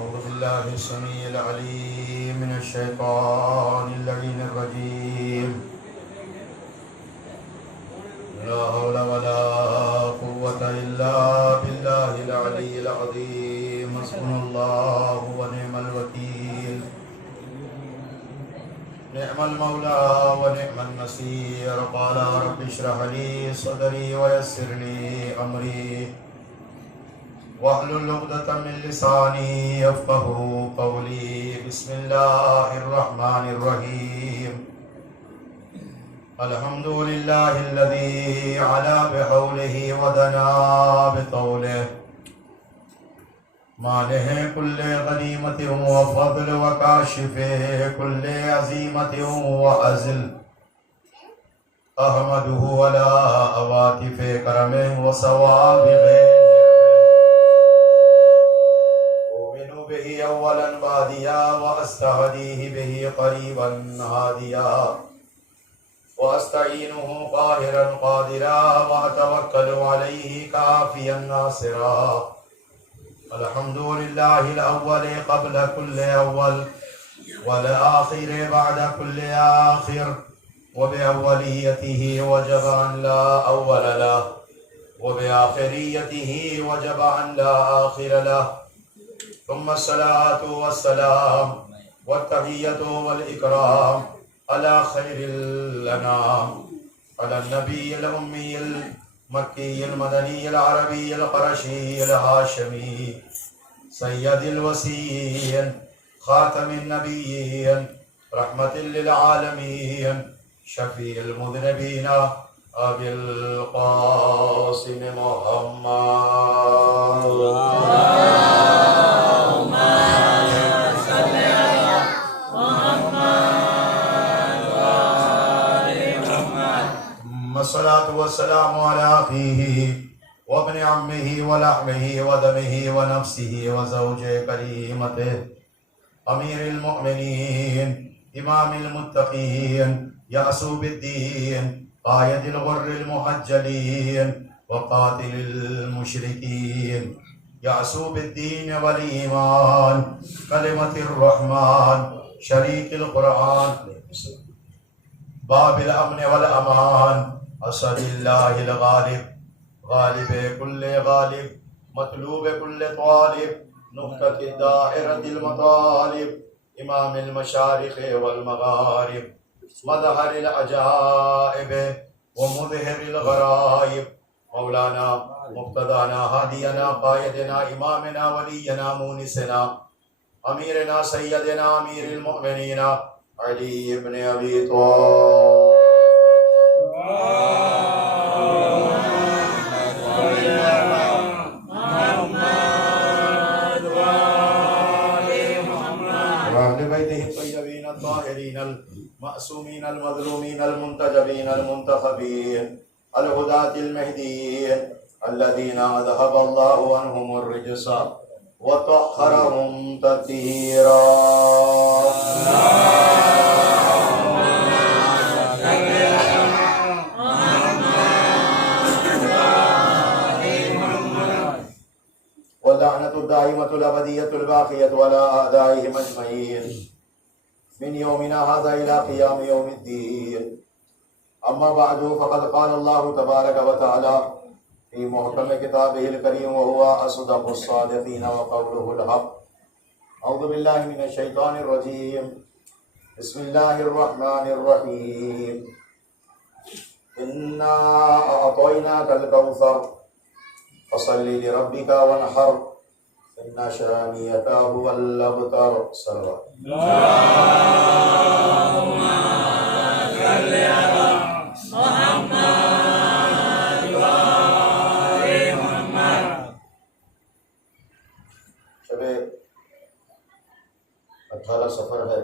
أعوذ بالله السميع العليم من الشيطان اللعين الرجيم. لا حول ولا قوة إلا بالله العلي العظيم. حسبنا الله ونعم الوكيل. نعم المولى ونعم النصير. قال رب اشرح لي صدري ويسر لي أمري واحلل عقدة من لساني يفقهوا قولي. بسم الله الرحمن الرحيم. الحمد لله الذي علا بحوله ودنا بطوله. مانع كل غنيمة وفضل وكاشف كل عزيمة وعزل. أحمده على عواطف كرمه وصوابغه. به اولا بادیا واستهدیه به قریبا هادیا واستعینه قاهرا قادرا واتوکل علیه کافیا ناصرا. الحمد لله الاول قبل كل اول والآخر بعد كل آخر. وبأوليته وجب أن لا أول له وبآخريته وجب أن لا آخر له. ثم الصلاة والسلام والتحية والإكرام على خير الأنام على النبي الأمي المكي المدني العربي القرشي الهاشمي سيد الوصيين خاتم النبيين رحمة للعالمين شفيع المذنبين أبي القاسم محمد. الصلاة والسلام على أخيه وابن عمه ولحمه ودمه ونفسه وزوج كريمته أمير المؤمنين إمام المتقين يعصوب الدين قائد الغر المحجلين وقاتل المشركين يعصوب الدين والإيمان كلمة الرحمن شريك القرآن باب الأمن والأمان. أسد الله الغالب غالب كل غالب مطلوب كل طالب نقطة الدائرة المطالب إمام المشارق والمغارب مظهر العجائب ومظهر الغرائب. مولانا مقتدانا هادينا قائدنا إمامنا ولينا مونسنا أميرنا سيدنا أمير المؤمنين علي بن أبي طالب. المعصومين المظلومين المنتجبين المنتخبين الهداة المهديين الذين أذهب الله عنهم الرجس وطهرهم تطهيرا. واللعنة الدائمة الأبدية الباقية على أعدائهم أجمعين من يومنا هذا إلى قيام يوم الدين. أما بعد فقد قال الله تبارك وتعالى في محكم كتابه الكريم وهو أصدق الصادقين وقوله الحق. أعوذ بالله من الشيطان الرجيم. بسم الله الرحمن الرحيم. إنا أعطيناك الكوثر فصل لربك وانحر إن شانئك هو الأبتر. صلى اللهم صل على محمد وآل والا سفر ہے.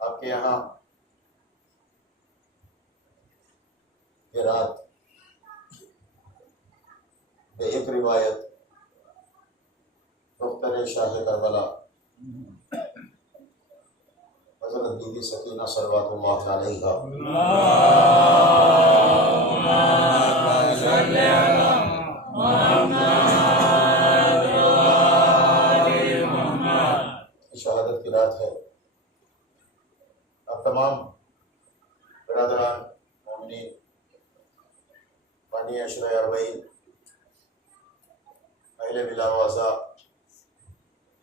آپ کے یہاں یہ رات ایک روایت دختر شاہ کربلا حضرت بی بی سکینہ صلوات اللہ علیہا کی شہادت کی رات ہے. اب تمام برادران مومنین بانی عشرہ اربعین اہل بلا وضع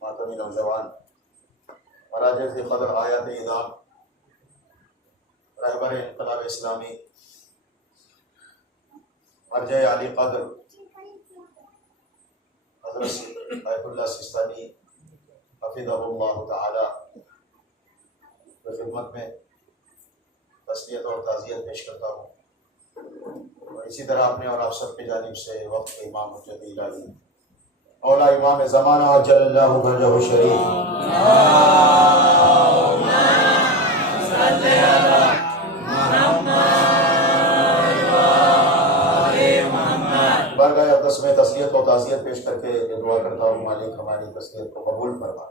ماتمی نوجوان مراجع سے قدر آیات اعدام رہبر انقلاب اسلامی مرجع علی قدر حضرت آیت اللہ سستانی حفظہ اللہ تعالی کی خدمت میں تسلیت اور تعزیت پیش کرتا ہوں. اور اسی طرح اپنے اور آپ سب کی جانب سے وقت کے امام حجت الہی مولا امام زمانہ عجل اللہ فرجہ الشریف بارگاہ اقدس میں تسلیت و تعزیت پیش کر کے یہ دعا کرتا ہوں مالک ہماری تسلیت کو قبول فرما.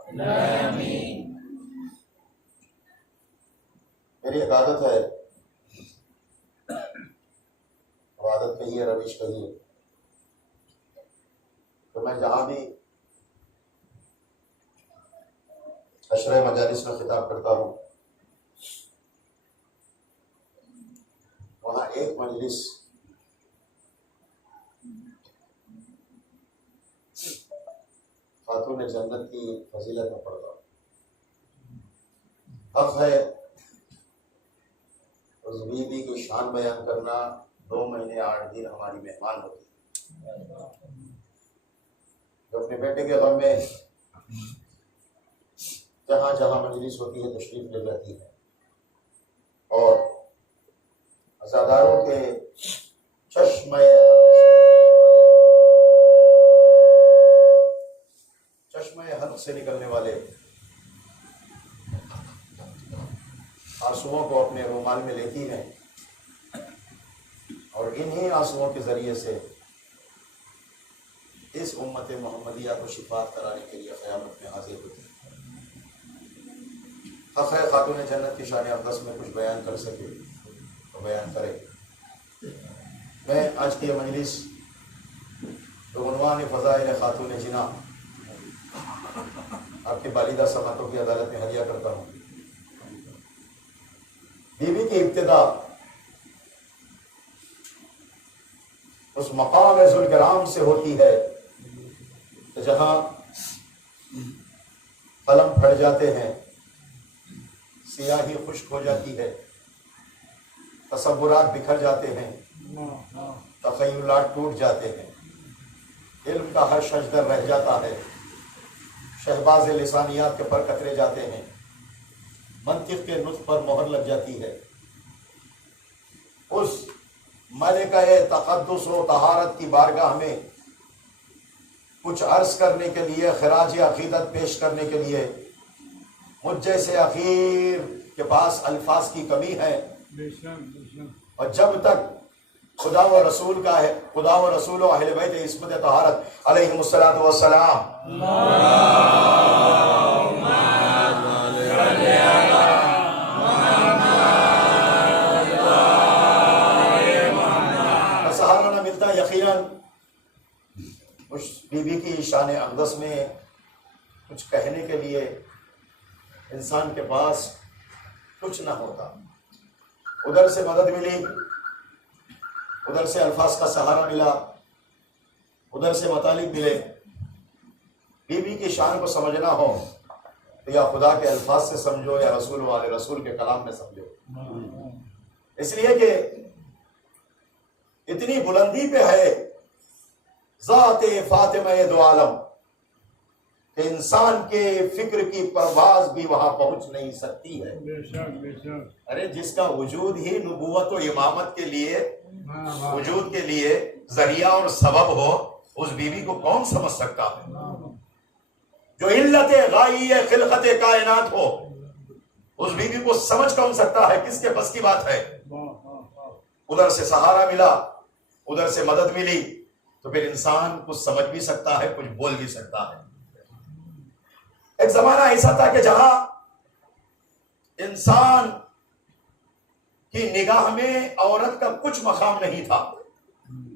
میری ایک عادت ہے، عادت کہیے روش کہیے، تو میں جہاں بھی عشرہ مجالس میں خطاب کرتا ہوں وہاں ایک مجلس خاتون جنت کی فضیلت میں پڑھتا ہوں. حق ہے اس بی بی کی شان بیان کرنا. 2 مہینے 8 دن ہماری مہمان ہوتی جو اپنے بیٹے کے غم میں جہاں جہاں مجلس ہوتی ہے تشریف لے جاتی ہے اور عزاداروں کے چشمہ حق سے نکلنے والے آنسوؤں کو اپنے رومال میں لیتی ہیں اور انہی آنسوؤں کے ذریعے سے اس امت محمدیہ کو شفاعت کرانے کے لیے قیامت میں حاضر ہوتی ہے. حق ہے خاتون جنت کی شان اقدس میں کچھ بیان کر سکے تو بیان کرے. میں آج کی یہ مجلس عنوان فضائل خاتون جنا آپ کی والدہ سماعتوں کی عدالت میں ہدیہ کرتا ہوں. بی بی کی ابتدا اس مقام ذوالکرام سے ہوتی ہے جہاں قلم پھٹ جاتے ہیں، سیاہی خشک ہو جاتی ہے، تصورات بکھر جاتے ہیں، تخیلات ٹوٹ جاتے ہیں، علم کا ہر شجدر رہ جاتا ہے، شہباز لسانیات کے پر قطرے جاتے ہیں، منطق کے نطق پر مہر لگ جاتی ہے. اس ملکہ تقدس و طہارت کی بارگاہ میں کچھ عرض کرنے کے لیے، خراج عقیدت پیش کرنے کے لیے مجھ جیسے اخیر کے پاس الفاظ کی کمی ہے. اور جب تک خدا و رسول کا ہے، خدا و رسول و اہل بیت عصمت طہارت علیہم الصلوۃ والسلام کا سہارا نہ ملتا، یقیناً اس بی بی کی شان اقدس میں کچھ کہنے کے لیے انسان کے پاس کچھ نہ ہوتا. ادھر سے مدد ملی، ادھر سے الفاظ کا سہارا ملا، ادھر سے مطالب ملے. بی بی کی شان کو سمجھنا ہو تو یا خدا کے الفاظ سے سمجھو یا رسول والے رسول کے کلام میں سمجھو. اس لیے کہ اتنی بلندی پہ ہے ذات فاطمہ دو عالم انسان کے فکر کی پرواز بھی وہاں پہنچ نہیں سکتی ہے۔ بے شک بے شک۔ ارے جس کا وجود ہی نبوت و امامت کے لیے وجود کے لیے ذریعہ اور سبب ہو، اس بیوی کو کون سمجھ سکتا ہے؟ جو علت غائی خلقت کائنات ہو، اس بیوی کو سمجھ کون سکتا ہے؟ کس کے بس کی بات ہے؟ ادھر سے سہارا ملا، ادھر سے مدد ملی، تو پھر انسان کچھ سمجھ بھی سکتا ہے، کچھ بول بھی سکتا ہے۔ ایک زمانہ ایسا تھا کہ جہاں انسان کی نگاہ میں عورت کا کچھ مقام نہیں تھا،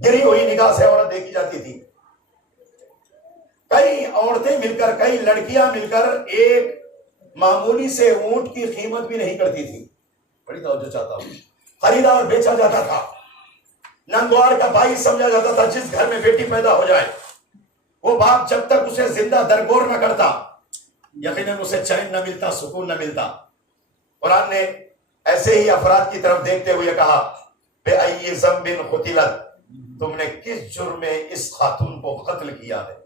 گری ہوئی نگاہ سے عورت دیکھی جاتی تھی۔ کئی عورتیں مل کر، کئی لڑکیاں مل کر ایک معمولی سے اونٹ کی قیمت بھی نہیں کرتی تھی۔ بڑی توجہ چاہتا ہوں۔ خریدا اور بیچا جاتا تھا، ننگوار کا بھائی سمجھا جاتا تھا۔ جس گھر میں بیٹی پیدا ہو جائے، وہ باپ جب تک اسے زندہ درگور نہ کرتا، یقیناً اسے چین نہ ملتا، سکون نہ ملتا۔ قرآن نے ایسے ہی افراد کی طرف دیکھتے ہوئے کہا، بے ای ذنب قتلت، تم نے کس جرم میں اس خاتون کو قتل کیا ہے؟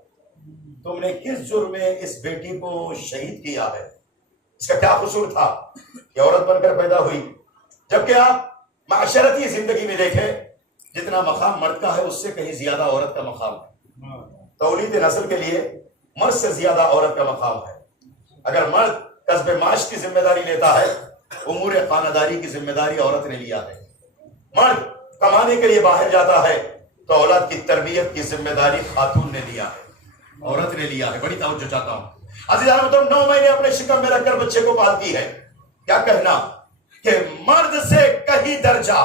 تم نے کس جرم میں اس بیٹی کو شہید کیا ہے؟ اس کا کیا قصور تھا کہ عورت بن کر پیدا ہوئی؟ جبکہ آپ معاشرتی زندگی میں دیکھیں، جتنا مقام مرد کا ہے اس سے کہیں زیادہ عورت کا مقام ہے۔ تولید نسل کے لیے مرد سے زیادہ عورت کا مقام ہے۔ اگر مرد کسب معاش کی ذمہ داری لیتا ہے، امور خانداری کی ذمہ داری عورت نے لیا ہے۔ مرد کمانے کے لیے باہر جاتا ہے تو اولاد کی تربیت کی ذمہ داری خاتون نے لیا ہے، عورت نے لیا ہے۔ بڑی توجہ چاہتا ہوں۔ عزیزان، تم 9 مہینے اپنے شکم میں رکھ کر بچے کو پالتی ہے، کیا کہنا کہ مرد سے کہیں درجہ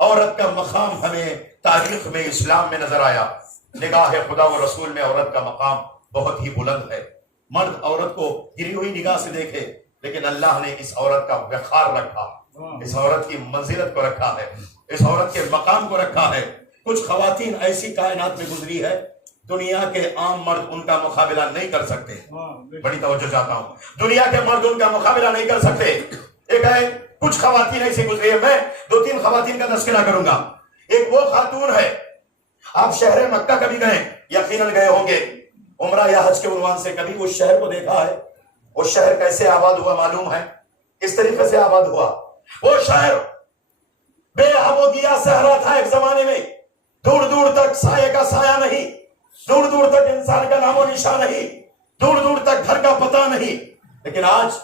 عورت کا مقام ہمیں تاریخ میں، اسلام میں نظر آیا۔ نگاہ خدا و رسول میں عورت کا مقام بہت ہی بلند ہے۔ مرد عورت کو گری ہوئی نگاہ سے دیکھے، لیکن اللہ نے اس عورت کا وقار رکھا، اس عورت کی منزلت کو رکھا ہے، اس عورت کے مقام کو رکھا ہے۔ کچھ خواتین ایسی کائنات میں گزری ہے، دنیا کے عام مرد ان کا مقابلہ نہیں کر سکتے۔ بڑی توجہ چاہتا ہوں۔ دنیا کے مرد ان کا مقابلہ نہیں کر سکتے۔ ایک ہے، کچھ خواتین ایسی گزری ہے، میں 2-3 خواتین کا تذکرہ کروں گا۔ ایک وہ خاتون ہے، آپ شہر مکہ کبھی گئے، یقیناً گئے ہوں گے، عمرہ یا حج کے عنوان سے کبھی اس شہر کو دیکھا ہے؟ وہ شہر کیسے آباد ہوا معلوم ہے؟ اس طریقے سے آباد ہوا۔ وہ شہر بے آب و گیا صحرا تھا ایک زمانے میں، دور دور تک سایہ کا سایہ نہیں، دور دور تک انسان کا نام و نشان نہیں، دور دور تک گھر کا پتہ نہیں، لیکن آج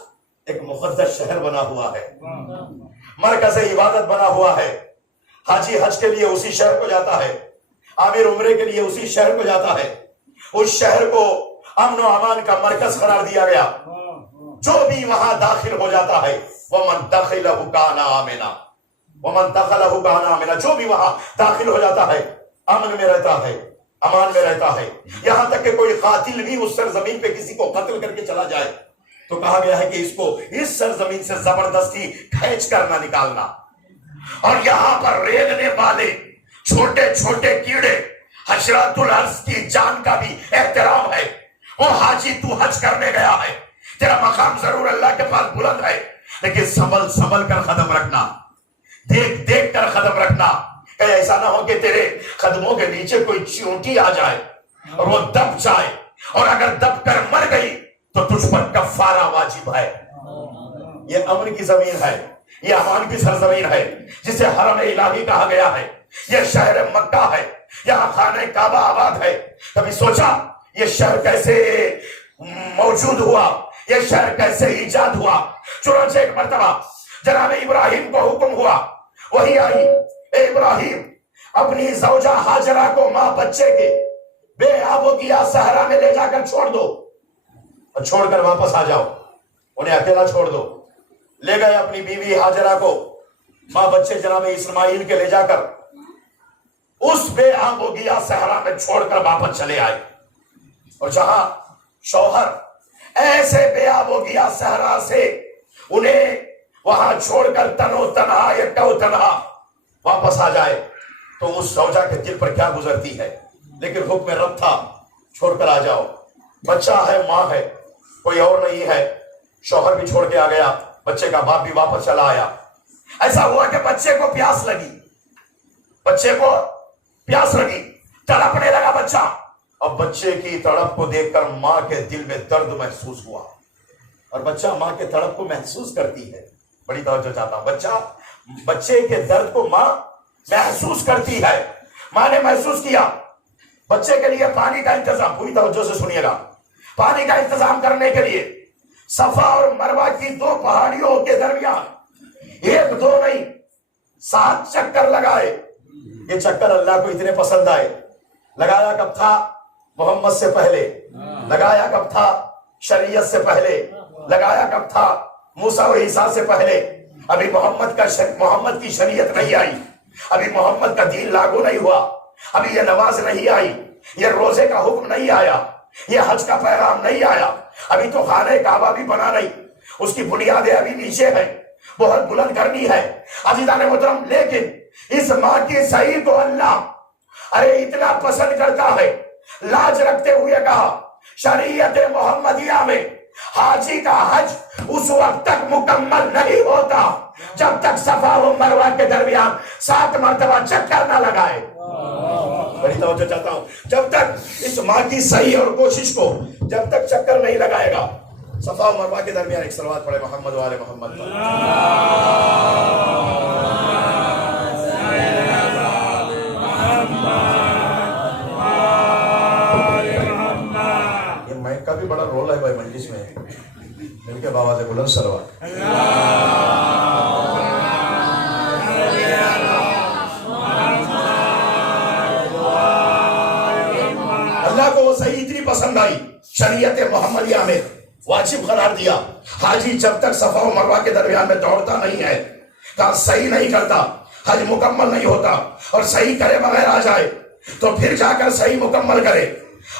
ایک مقدس شہر بنا ہوا ہے، مرکز عبادت بنا ہوا ہے۔ حاجی حج کے لیے اسی شہر کو جاتا ہے، عامر عمرے کے لیے اسی شہر کو جاتا ہے۔ اس شہر کو امن و امان کا مرکز قرار دیا گیا۔ جو بھی وہاں داخل ہو جاتا ہے، وَمَن دَخِلَهُ كَانَ آمِنًا، وَمَن دَخَلَهُ كَانَ آمِنًا، جو بھی وہاں داخل ہو جاتا ہے امن میں رہتا ہے، امان میں رہتا ہے۔ یہاں تک کہ کوئی قاتل بھی اس سرزمین پہ کسی کو قتل کر کے چلا جائے تو کہا گیا ہے کہ اس کو اس سرزمین سے زبردستی کھینچ کر نہ نکالنا۔ اور یہاں پر ریگنے والے چھوٹے چھوٹے کیڑے، حشرات الارض کی جان کا بھی احترام ہے۔ وہ حاجی تو حج کرنے گیا ہے، تیرا مقام ضرور اللہ کے پاس بلند ہے، لیکن سنبھل سنبھل کر قدم رکھنا، دیکھ دیکھ کر قدم رکھنا، کہ ایسا نہ ہو کہ تیرے قدموں کے نیچے کوئی چیونٹی آ جائے اور وہ دب جائے، اور اگر دب کر مر گئی تو تجھ پر کفارہ واجب ہے۔ یہ امن کی زمین ہے، یہ امان کی سرزمین ہے، جسے حرم الہی کہا گیا ہے۔ یہ شہر مکہ ہے، یہاں خانہ کعبہ آباد ہے۔ کبھی سوچا یہ شہر کیسے موجود ہوا، یہ شہر کیسے ایجاد ہوا؟ چنانچہ ایک مرتبہ جناب ابراہیم کو حکم ہوا، وہی آئی، اے ابراہیم اپنی زوجہ ہاجرہ کو ماں بچے کے بے آب و گیا صحرا میں لے جا کر چھوڑ دو، اور چھوڑ کر واپس آ جاؤ، انہیں اکیلا چھوڑ دو۔ لے گئے اپنی بیوی ہاجرہ کو، ماں بچے جناب اسماعیل کے لے جا کر اس بے آب و گیا صحرا میں چھوڑ کر واپس چلے آئے۔ اور جہاں شوہر ایسے بے آب و گیا صحرا سے انہیں وہاں چھوڑ کر تنو تنہا یکو تنہا واپس آ جائے تو اس زوجہ کے دل پر کیا گزرتی ہے؟ لیکن حکم رب تھا، چھوڑ کر آ جاؤ، بچہ ہے، ماں ہے، کوئی اور نہیں ہے۔ شوہر بھی چھوڑ کے آ گیا، بچے کا باپ بھی واپس چلا آیا۔ ایسا ہوا کہ بچے کو پیاس لگی، بچے کو پیاس لگی، تڑپنے لگا بچہ، اب بچے کی تڑپ کو دیکھ کر ماں کے دل میں درد محسوس ہوا، اور بچہ ماں کے تڑپ کو محسوس کرتی ہے. بڑی توجہ چاہتا ہوں. بچے کے درد کو ماں محسوس کرتی ہے. ماں نے محسوس کیا. بچے کے لیے پانی کا انتظام، پوری توجہ سے سنیے گا، پانی کا انتظام کرنے کے لیے صفا اور مروہ کی 2 پہاڑیوں کے درمیان 1 2 نہیں 7 چکر لگائے. یہ چکر اللہ کو اتنے پسند آئے. لگایا کب تھا؟ محمد سے پہلے. لگایا کب تھا؟ شریعت سے پہلے. لگایا کب تھا؟ موسیٰ و عیسیٰ سے پہلے. ابھی محمد کی شریعت نہیں آئی، ابھی محمد کا دین لاگو نہیں ہوا، ابھی یہ نماز نہیں آئی، یہ روزے کا حکم نہیں آیا، یہ حج کا پیغام نہیں آیا، ابھی تو خانہ کعبہ بھی بنا نہیں، اس کی بنیادیں ابھی نیچے ہیں، بہت بلند کرنی ہے. عزیزان محترم، لیکن اس ماں کی صحیح کو اللہ اتنا پسند کرتا ہے. لاج رکھتے ہوئے کہا شریعت محمدیہ میں حاجی کا حج اس وقت تک مکمل نہیں ہوتا جب تک صفا و مروہ کے درمیان 7 مرتبہ چکر نہ لگائے. بڑی توجہ چاہتا ہوں. جب تک اس ماں کی صحیح اور کوشش کو جب تک چکر نہیں لگائے گا، صفا و مروہ کے درمیان ایک صلوات پڑھے محمد و آل محمد پر. یہ مائک کا بھی بڑا رول ہے بھائی مجلس میں. مل کے بابا سے بلند صلوات. اللہ کو وہ صحیح اتنی پسند آئی، شریعت محمدیہ میں واجب قرار دیا. حاجی جب تک صفا و مروہ کے درمیان میں دوڑتا نہیں ہے، کہا صحیح نہیں کرتا، حج مکمل نہیں ہوتا، اور صحیح کرے بغیر آ جائے تو پھر جا کر صحیح مکمل کرے،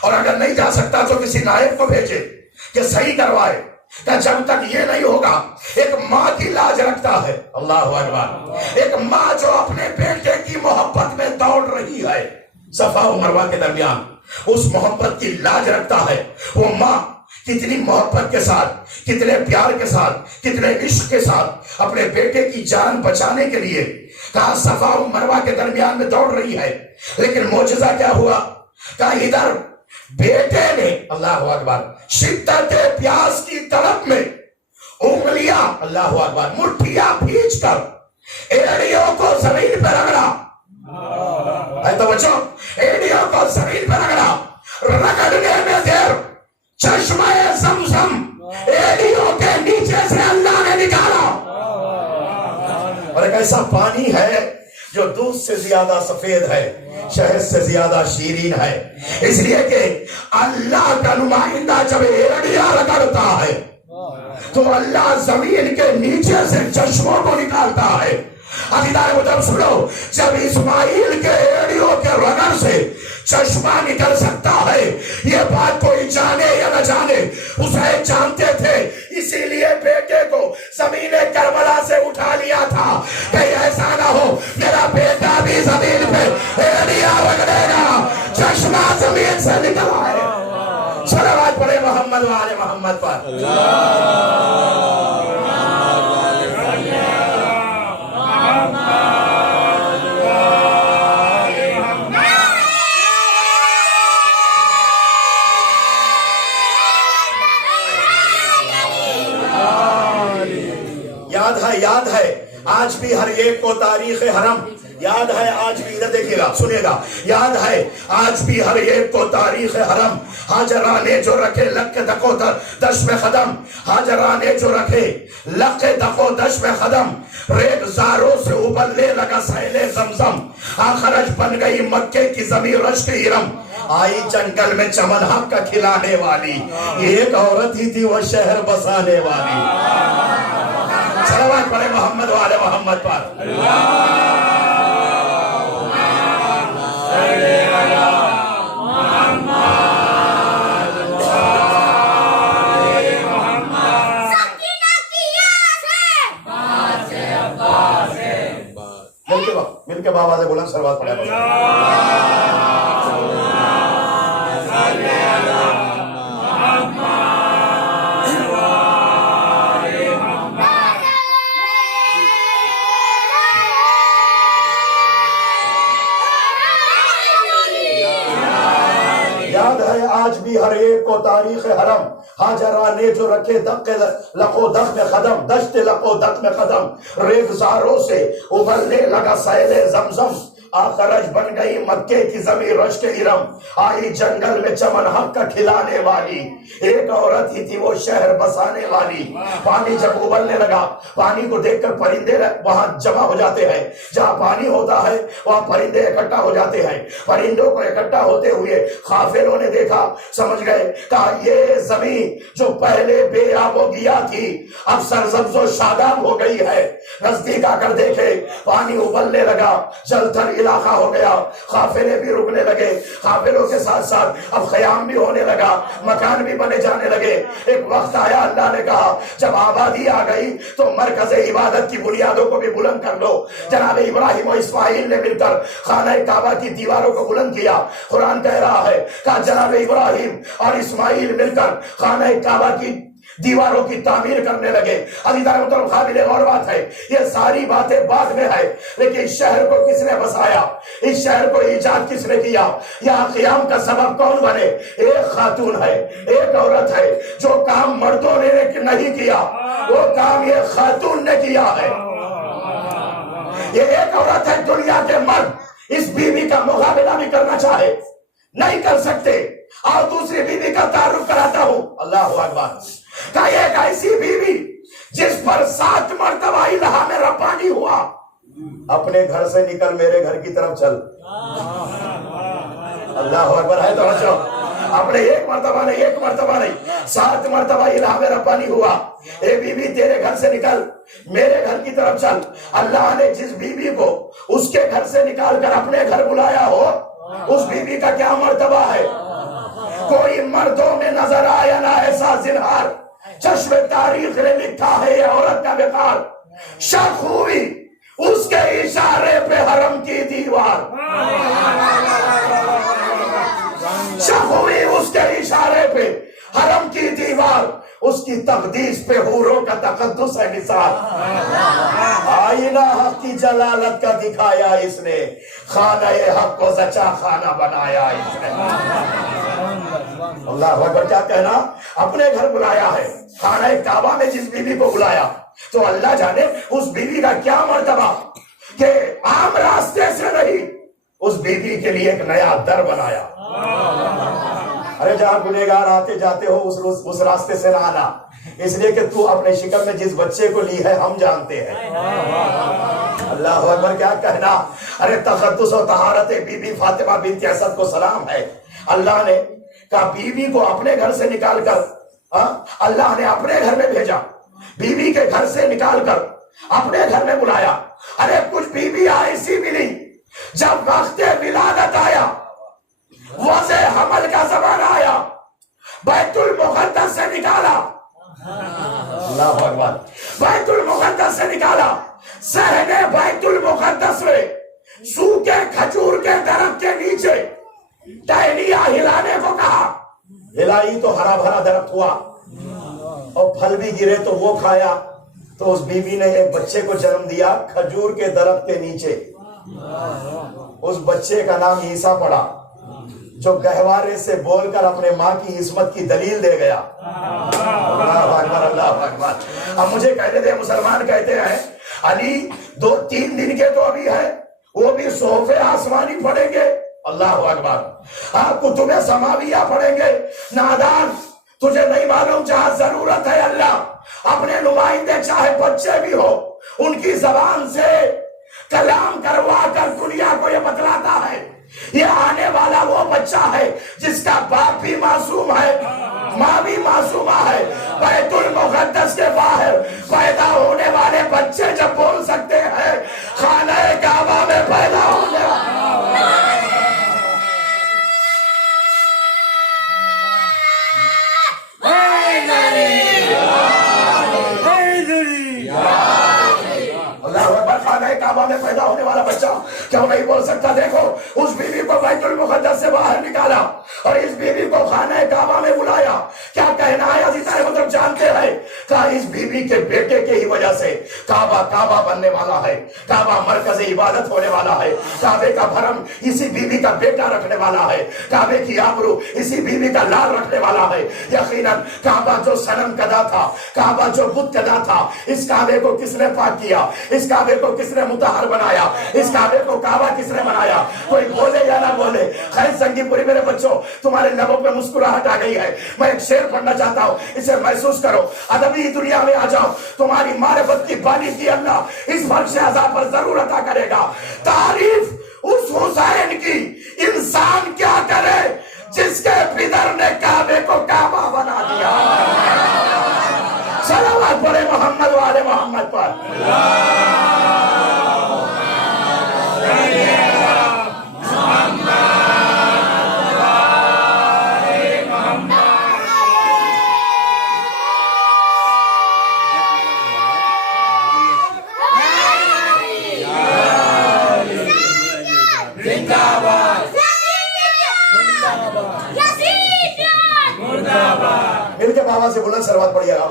اور اگر نہیں جا سکتا تو کسی نائب کو بھیجے کہ صحیح کروائے. کہ جب تک یہ نہیں ہوگا، ایک ماں کی لاج رکھتا ہے. اللہ اکبر. ایک ماں جو اپنے بیٹے کی محبت میں دوڑ رہی ہے صفا و مروہ کے درمیان، اس محبت کی لاج رکھتا ہے. وہ ماں کتنی محبت کے ساتھ، کتنے پیار کے ساتھ، کتنے عشق کے ساتھ اپنے بیٹے کی جان بچانے کے لیے کہا صفا و مروہ کے درمیان میں دوڑ رہی ہے. لیکن معجزہ کیا ہوا؟ کہا ادھر بیٹے نے اللہ اکبر شدت پیاس کی طلب میں انگلیاں اللہ اکبر مٹھیاں بھیج کر ایڑیوں کو زمین پر رگڑا. توجہ، ایڑیوں کو زمین پر رگڑا. رگڑنے میں دیر چشمہ زمزم ایڑیوں کے نیچے سے اللہ نے نکالا، اور ایک ایسا پانی ہے جو دودھ سے زیادہ سفید ہے، شہد سے زیادہ شیرین ہے. اس لیے کہ اللہ کا نمائندہ جب ایڑیاں رگڑتا ہے تو اللہ زمین کے نیچے سے چشموں کو نکالتا ہے. عزیزان محترم سنو، جب اسماعیل کے ایڑیوں کے رگڑ سے چشمہ نکل سکتا ہے، یہ بات کوئی جانے یا نہ جانے حسین جانتے تھے. اسی لیے بیٹے کو زمین کربلا سے اٹھا لیا تھا کہ ایسا نہ ہو میرا بیٹا بھی زمین پہ ایڑیاں رگڑے گا، چشمہ زمین سے نکل آئے. صلوات پڑھے محمد و آل محمد پر. یاد ہے آج بھی ہر ایک کو تاریخ حرم یاد ہے. آج بھی ادھر دیکھیے گا، سنیے گا، یاد ہے آج بھی ہر ایک کو تاریخ حرم. ہاجرہ نے جو رکھے لق دق و دش میں قدم، ہاجرہ نے جو رکھے لق دق و دش میں قدم، ریگ زاروں سے ابلنے لگا سیل زمزم، آخرج بن گئی مکے کی زمین رشک ارم، آئی جنگل میں چمن حق کا کھلانے والی، ایک عورت ہی تھی وہ شہر بسانے والی. صلوات پڑھے محمد و آل محمد پر. مل کے بابا سے بلند صلوات پڑھے. و تاریخ حرم، ہاجرہ نے جو رکھے لقو دق میں قدم، دشت لقو دق میں قدم، ریگزاروں سے ابلنے لگا سیل زمزم، آخرج بن گئی مکے کی زمین رشک ارم، آئی جنگل میں چمن حق کا کھلانے والی، ایک عورت ہی تھی وہ شہر بسانے والی۔ پانی جب ابلنے لگا، پانی کو دیکھ کر پرندے وہاں جمع ہو جاتے ہیں، جہاں پانی ہوتا ہے وہاں پرندے اکٹھا ہو جاتے ہیں۔ پرندوں کو اکٹھا ہوتے ہوئے قافلوں نے دیکھا، سمجھ گئے، کہا یہ زمین جو پہلے بے آب و گیا تھی اب سرسبز و شاداب ہو گئی ہے۔ نزدیک آ کر دیکھے پانی ابلنے لگا، جل تھل علاقہ ہو گیا، قافلے بھی رکنے لگے، قافلوں کے ساتھ ساتھ اب خیام بھی ہونے لگا، مکان بھی بنے جانے لگے۔ ایک وقت آیا، اللہ نے کہا جب آبادی آ گئی تو مرکز عبادت کی بنیادوں کو بھی بلند کر لو۔ جناب ابراہیم و اسماعیل نے مل کر خانہ کعبہ کی دیواروں کو بلند کیا۔ قرآن کہہ رہا ہے کہ جناب ابراہیم اور اسماعیل مل کر خانہ کعبہ کی دیواروں کی تعمیر کرنے لگے۔ عزیزان محترم، قابل غور بات ہے، یہ ساری باتیں بعد میں ہے، لیکن اس شہر کو کس نے بسایا، اس شہر کو ایجاد کس نے کیا، یہاں قیام کا سبب کون بنے؟ ایک خاتون ہے، ایک عورت ہے، جو کام مردوں نے نہیں کیا وہ کام یہ خاتون نے کیا ہے۔ یہ ایک عورت ہے، دنیا کے مرد اس بیوی کا مقابلہ بھی کرنا چاہے نہیں کر سکتے۔ اور دوسری بیوی کا تعارف کراتا ہوں، اللہ اکبر، کہ ایک ایسی بیوی جس پر 7 مرتبہ الہام ربانی ہوا، اپنے گھر سے نکل میرے گھر کی طرف چل، اللہ اکبر ہے توجہ، اپنے ایک مرتبہ نہیں 7 مرتبہ الہام ربانی ہوا، اے بیوی تیرے گھر سے نکل میرے گھر کی طرف چل۔ اللہ نے جس بیوی کو اس کے گھر سے نکال کر اپنے گھر بلایا ہو، اس بیوی کا کیا مرتبہ ہے؟ کوئی مردوں میں نظر آیا نہ ایسا زنہار، چشم تاریخ نے لکھا ہے یہ عورت کا وقار، شک ہوئی اس کے اشارے پہ حرم کی دیوار، شک ہوئی اس کے اشارے پہ حرم کی دیوار، اس کی تقدیس پہ حوروں کا تقدس ہے نثار، آئینہ حق کی جلالت کا دکھایا اس نے، خانہ حق کو سچا خانہ بنایا اس نے۔ اللہ اکبر، کیا کہنا، اپنے گھر بلایا ہے، خانہ کعبہ میں جس بیوی کو بلایا تو اللہ جانے اس بیوی کا کیا مرتبہ کہ عام راستے سے نہیں، اس بیوی کے لیے ایک نیا در بنایا۔ ارے جہاں گنہگار آتے جاتے ہو اس راستے سے نہ آنا، اس لیے کہ تو اپنے شکم میں جس بچے کو لی ہے ہم جانتے ہیں۔ اللہ اکبر، کیا کہنا، ارے تقدس و طہارت بی بی فاطمہ بنت اسد کو سلام ہے۔ اللہ نے کہا بیوی کو اپنے گھر سے نکال کر اللہ نے اپنے گھر میں بھیجا، بیوی کے گھر سے نکال کر اپنے گھر میں بلایا۔ ارے کچھ بیویاں ایسی ملی جب وقت ولادت آیا، وضع حمل کا زمانہ آیا، بیت المقدس سے نکالا، اللہ اکبر، بیت المقدس سے نکالا، صحن بیت المقدس میں سوکھے کھجور کے درخت کے نیچے ٹہنیاں ہلانے کو کہا، ہلائی تو ہرا بھرا درخت ہوا اور پھل بھی گرے تو وہ کھایا، تو اس بیوی نے ایک بچے کو جنم دیا کھجور کے درخت کے نیچے، اس بچے کا نام عیسیٰ پڑا، جو گہوارے سے بول کر اپنے ماں کی عصمت کی دلیل دے گیا۔ اللہ اکبر، اللہ اکبر۔ اب مجھے کہنے دے، مسلمان کہتے ہیں علی 2-3 دن کے تو ابھی ہے، وہ بھی صحف آسمانی پڑھیں گے، اللہ اکبر، کتب سماویہ پڑھیں گے، نادان تجھے نہیں معلوم جہاں ضرورت ہے اللہ اپنے نمائندے چاہے بچے بھی ہو ان کی زبان سے کلام کروا کر دنیا کو یہ بتلاتا ہے یہ آنے والا وہ بچہ ہے جس کا باپ بھی معصوم ہے، ماں بھی معصومہ ہے۔ بیت المقدس کے باہر پیدا ہونے والے بچے جب بول سکتے ہیں خانہ کعبہ میں پیدا ہونے والے کعبہ میں پیدا ہونے والا بچہ کیوں نہیں بول سکتا؟ دیکھو اس بیوی کو بیت المقدس سے باہر نکالا اور اس بیوی کو خانہ کعبہ میں بلایا. کیا کہنا ہے عزیزان مطلب جانتے ہیں کہ اس بیوی کے بیٹے کے ہی وجہ سے کعبہ بننے والا ہے, کعبہ مرکز عبادت ہونے والا ہے, کعبے کا بھرم اسی بیوی کا بیٹا رکھنے والا ہے, کعبے کی آبرو اسی بیوی کا لال رکھنے والا ہے. یقیناً کعبہ جو صنم کدا تھا, کعبہ جو بت کدا تھا, اس کعبے کو کس نے پاک کیا, اس کعبے کو کس نے مطہر بنایا, اس کعبے کو کعبہ کس نے بنایا؟ کوئی بولے یا نہ بولے. خیر سنگی پوری میرے بچوں, تمہارے لبوں پہ مسکراہٹ آ گئی ہے. میں ایک شعر پڑھنا چاہتا ہوں, اسے محسوس کرو. ادبی دنیا میں آ جاؤ, تمہاری معرفت کی بانی کی اللہ اس فرش عذاب پر ضرور عطا کرے گا. تعریف اس حسین کی انسان کیا کرے جس کے پدر نے کعبے کو کعبہ بنا دیا. صلوات پڑھے محمد والے محمد پر. مل کے بابا سے بلند سروات پڑھیے گا.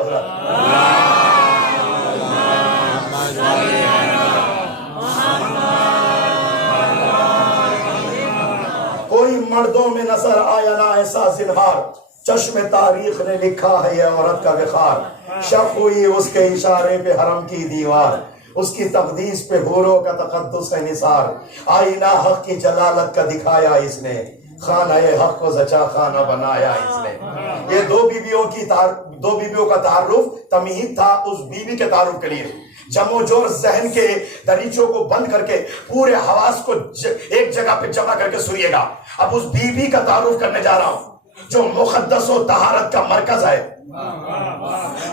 کوئی مردوں میں نظر آیا نہ ایسا زنہار, چشم تاریخ نے لکھا ہے یہ عورت کا وقار. شک ہوئی اس کے اشارے پہ حرم کی دیوار, اس کی تقدیس پہ حوروں کا تقدس ہے نثار. آئینہ حق کی جلالت کا دکھایا اس نے, خانہ حق کو زچا خانہ بنایا اس نے. یہ دو بیویوں کا تعارف تمہید تھا اس بیوی کے تعارف کے لیے. جم و جور ذہن کے دریچوں کو بند کر کے پورے حواس کو ایک جگہ پہ جمع کر کے سنیے گا. اب اس بیوی کا تعارف کرنے جا رہا ہوں جو مقدس و طہارت کا مرکز ہے,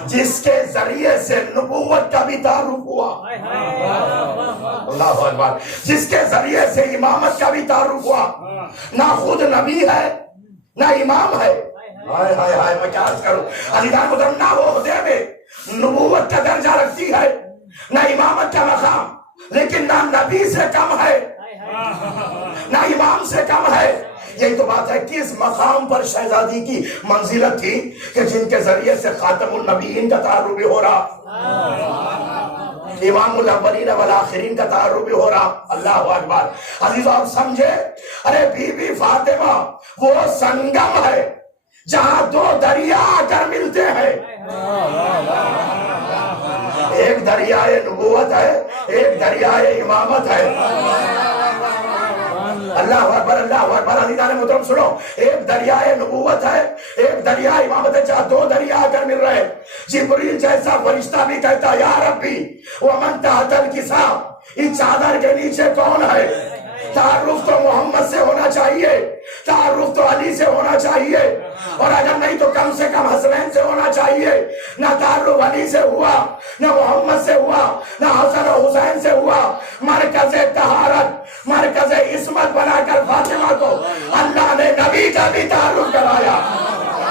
جس کے ذریعے سے نبوت کا بھی تعارف ہوا. اللہ اکبر. جس کے ذریعے سے امامت کا بھی تعارف ہوا. نہ خود نبی ہے نہ امام ہے. ہائے ہائے ہائے, میں کیا عرض کروں عزیزان محترم, نہ وہ عہدے میں نبوت کا درجہ رکھتی ہے نہ امامت کا مقام, لیکن نہ نبی سے کم ہے نہ امام سے کم ہے. یہی تو بات ہے کہ اس مقام پر شہزادی کی منزلت تھی کہ جن کے ذریعے سے خاتم النبیین کا تعارف بھی ہو رہا, امام الاولین والآخرین کا تعارف بھی ہو رہا. اللہ اکبر. عزیزو آپ سمجھے, ارے بی بی فاطمہ وہ سنگم ہے جہاں دو دریا آ کر ملتے ہیں. ایک دریائے نبوت ہے, ایک دریائے امامت ہے. اللہ اکبر اللہ اکبر. عزیزان محترم سنو, ایک دریائے نبوت ہے, ایک دریا امامت ہے, جہاں دو دریا آ کر مل رہے. جبریل جیسا فرشتہ بھی کہتا یا ربی ومن تحت الکساء, اس چادر کے نیچے کون ہے؟ تعارف تو محمد سے ہونا چاہیے, تعارف تو علی سے ہونا چاہیے, اور اگر نہیں تو کم سے کم حسنین سے ہونا چاہیے. نہ تعارف علی سے ہوا, نہ محمد سے ہوا, نہ حسن و حسین سے ہوا. مرکز طہارت, مرکز عصمت بنا کر فاطمہ کو اللہ نے نبی کا بھی تعارف کرایا,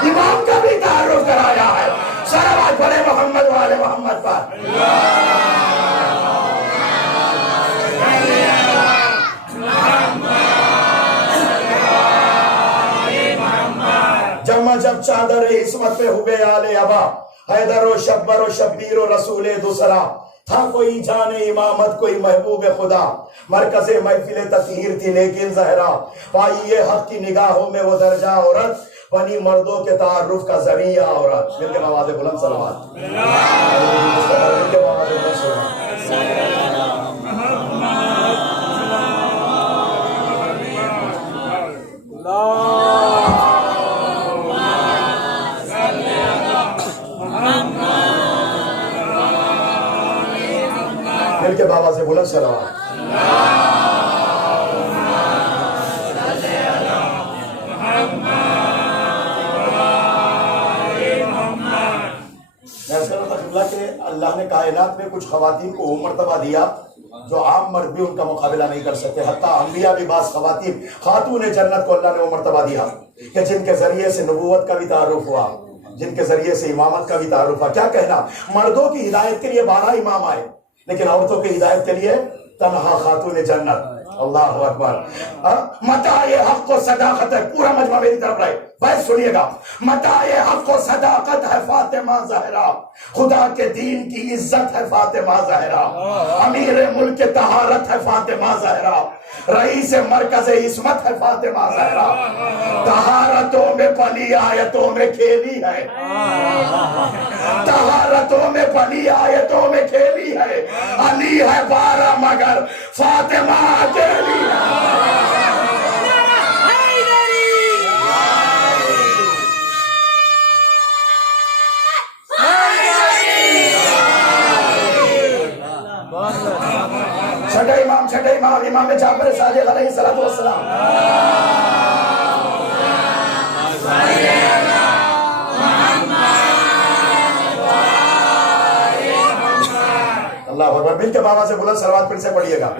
امام کا بھی تعارف کرایا ہے. صلوات پڑھے محمد والے محمد پر. جب چادر عصمت پہ ہوئے آل ابا, حیدر و شبر و شبیر و رسول دوسرا. تھا کوئی جان امامت کوئی محبوب خدا, مرکز محفل تطہیر تھی لیکن زہرا. پائی حق کی نگاہوں میں وہ درجہ عورت, بنی مردوں کے تعارف کا ذریعہ عورت. مل کے آواز بلند صلوات. مل کے آواز بلند صلوات. مل کے بابا سے بلند صلوات. کہ اللہ نے کائنات میں کچھ خواتین کو وہ مرتبہ دیا جو عام مرد بھی ان کا مقابلہ نہیں کر سکتے. حتیٰ انبیاء بھی بعض خواتین خاتون جنت کو اللہ نے وہ مرتبہ دیا کہ جن کے ذریعے سے نبوت کا بھی تعارف ہوا, جن کے ذریعے سے امامت کا بھی تعارف ہوا. کیا کہنا, مردوں کی ہدایت کے لیے 12 امام آئے, لیکن عورتوں کی ہدایت کے لیے تنہا خاتون جنت. اللہ اکبر. متاع حق و صداقت ہے. پورا مجمع میری طرف رہے, بس سنیے گا. متاع حق و صداقت ہے فاطمہ زہرا, خدا کے دین کی عزت ہے فاطمہ زہرا, امیر ملک طہارت ہے فاطمہ زہرا, رئیس مرکز عصمت ہے فاطمہ زہرا, طہارتوں میں پلی آیتوں میں کھیلی ہے, طہارتوں میں پلی آیتوں میں کھیلی ہے, علی ہے 12 مگر فاطمہ اکیلی ہے. چھٹے امام امام جعفر صادق علیہ السلام. اللہ اکبر. مل کے بابا سے بلند صلوات پھر سے پڑھیے گا.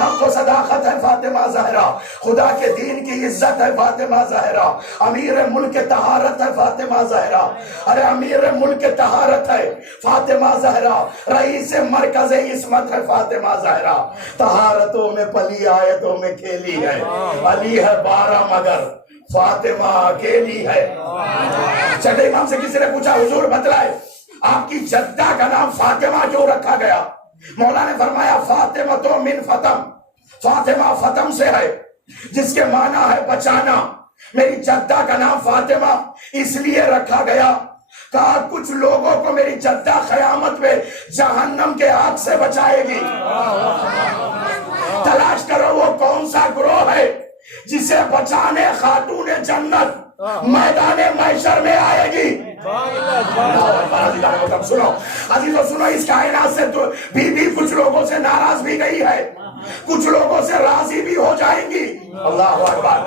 حق و صداقت ہے فاطمہ زہرا, خدا کے دین کی عزت ہے فاطمہ زہرا, امیر ملک طہارت ہے فاطمہ زہرا, ارے امیر ملک طہارت ہے فاطمہ زہرا, رئیس مرکز عصمت ہے فاطمہ زہرا, طہارتوں میں پلی آیتوں میں کھیلی ہے, علی ہے 12 مگر فاطمہ اکیلی ہے. چھٹے امام سے کسی نے پوچھا حضور بتلائے آپ کی جدہ کا نام فاطمہ کیوں رکھا گیا؟ مولا نے فرمایا فاطمہ تو من فتم, فاطمہ فتم سے ہے جس کے معنی ہے بچانا. میری جدہ کا نام فاطمہ اس لیے رکھا گیا, کہا کچھ لوگوں کو میری جدہ قیامت میں جہنم کے آگ سے بچائے گی. تلاش کرو وہ کون سا گروہ ہے جسے بچانے خاتون جنت میدان محشر میں آئے گی. سنو عزیزو سنو, اس کائنات سے تو بی کچھ لوگوں سے ناراض بھی گئی ہے, کچھ لوگوں سے راضی بھی ہو جائیں گی. اللہ اکبر.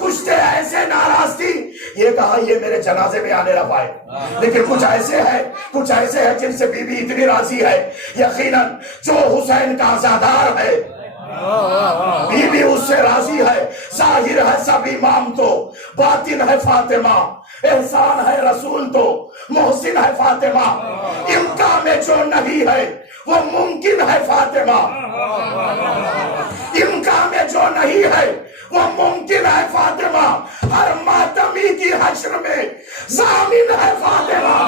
کچھ ایسے ناراض تھی, یہ کہا یہ میرے جنازے میں آنے نہ پائے, لیکن کچھ ایسے ہیں جن سے بی اتنی راضی ہے یقیناً جو حسین کا عزادار ہے بی اس سے راضی ہے. ظاہر ہے سب امام تو, باطن ہے فاطمہ, احسان ہے رسول تو, محسن ہے فاطمہ, امکان میں جو نہیں ہے وہ ممکن ہے فاطمہ, امکان میں جو نہیں ہے وہ ممکن ہے فاطمہ, ہر ماتمی کی حشر میں ضامن ہے فاطمہ.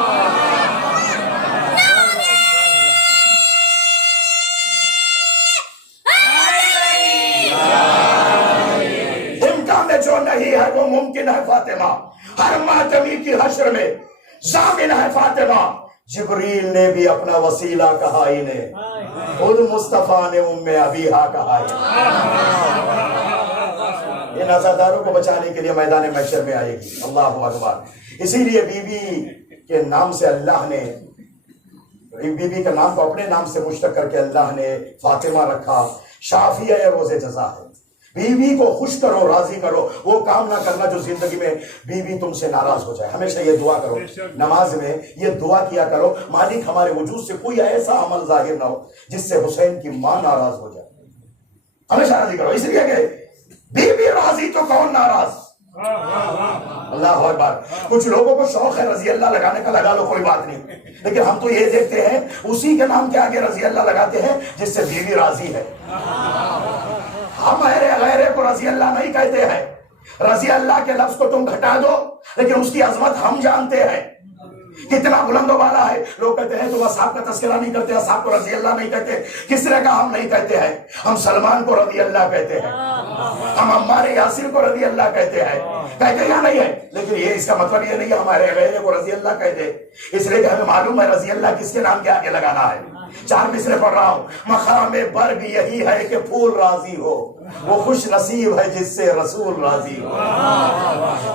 جو نہیں ہے وہ ممکن ہے فاطمہ, ہر ماتمی کی حشر میں ضامن ہے فاطمہ. جبریل نے بھی اپنا وسیلہ کہا انہیں, خود مصطفیٰ نے ام ابیہا کہا. ان عزاداروں کو بچانے کے لیے میدان محشر میں آئے گی. اللہ اکبر. اسی لیے بی بی کے نام سے اللہ نے, بی بی کے نام کو اپنے نام سے مشتق کر کے اللہ نے فاطمہ رکھا. شافیہ روز جزا ہے. بیوی کو خوش کرو, راضی کرو, وہ کام نہ کرنا جو زندگی میں بیوی تم سے ناراض ہو جائے. ہمیشہ یہ دعا کرو, نماز میں یہ دعا کیا کرو, مالک ہمارے وجود سے کوئی ایسا عمل ظاہر نہ ہو جس سے حسین کی ماں ناراض ہو جائے. ہمیشہ راضی کرو, اس لیے کہ بیوی راضی تو کون ناراض. اللہ اکبر. کچھ لوگوں کو شوق ہے رضی اللہ لگانے کا, لگا لو کوئی بات نہیں, لیکن ہم تو یہ دیکھتے ہیں اسی کے نام کے آگے رضی اللہ لگاتے ہیں جس سے بیوی راضی ہے. ہم غیرے کو رضی اللہ نہیں کہتے ہیں. رضی اللہ کے لفظ کو تم گھٹا دو, لیکن اس کی عظمت ہم جانتے ہیں کتنا بلند و بالا ہے. لوگ کہتے ہیں تم اصحاب کا تذکرہ نہیں کرتے, اصحاب کو رضی اللہ نہیں کہتے. کس طرح کا ہم نہیں کہتے ہیں, ہم سلمان کو رضی اللہ کہتے ہیں, ہم عمار یاسر کو رضی اللہ کہتے ہیں. کہتے یا نہیں ہے, لیکن یہ اس کا مطلب یہ نہیں ہے ہمارے غیرے کو رضی اللہ کہتے, اس لیے کہ ہمیں معلوم ہے رضی اللہ کس کے نام کے آگے لگانا ہے. 4 مصرے پڑھ رہا ہوں. مقام برگ یہی ہے کہ پھول راضی ہو, وہ خوش نصیب ہے جس سے رسول راضی ہو.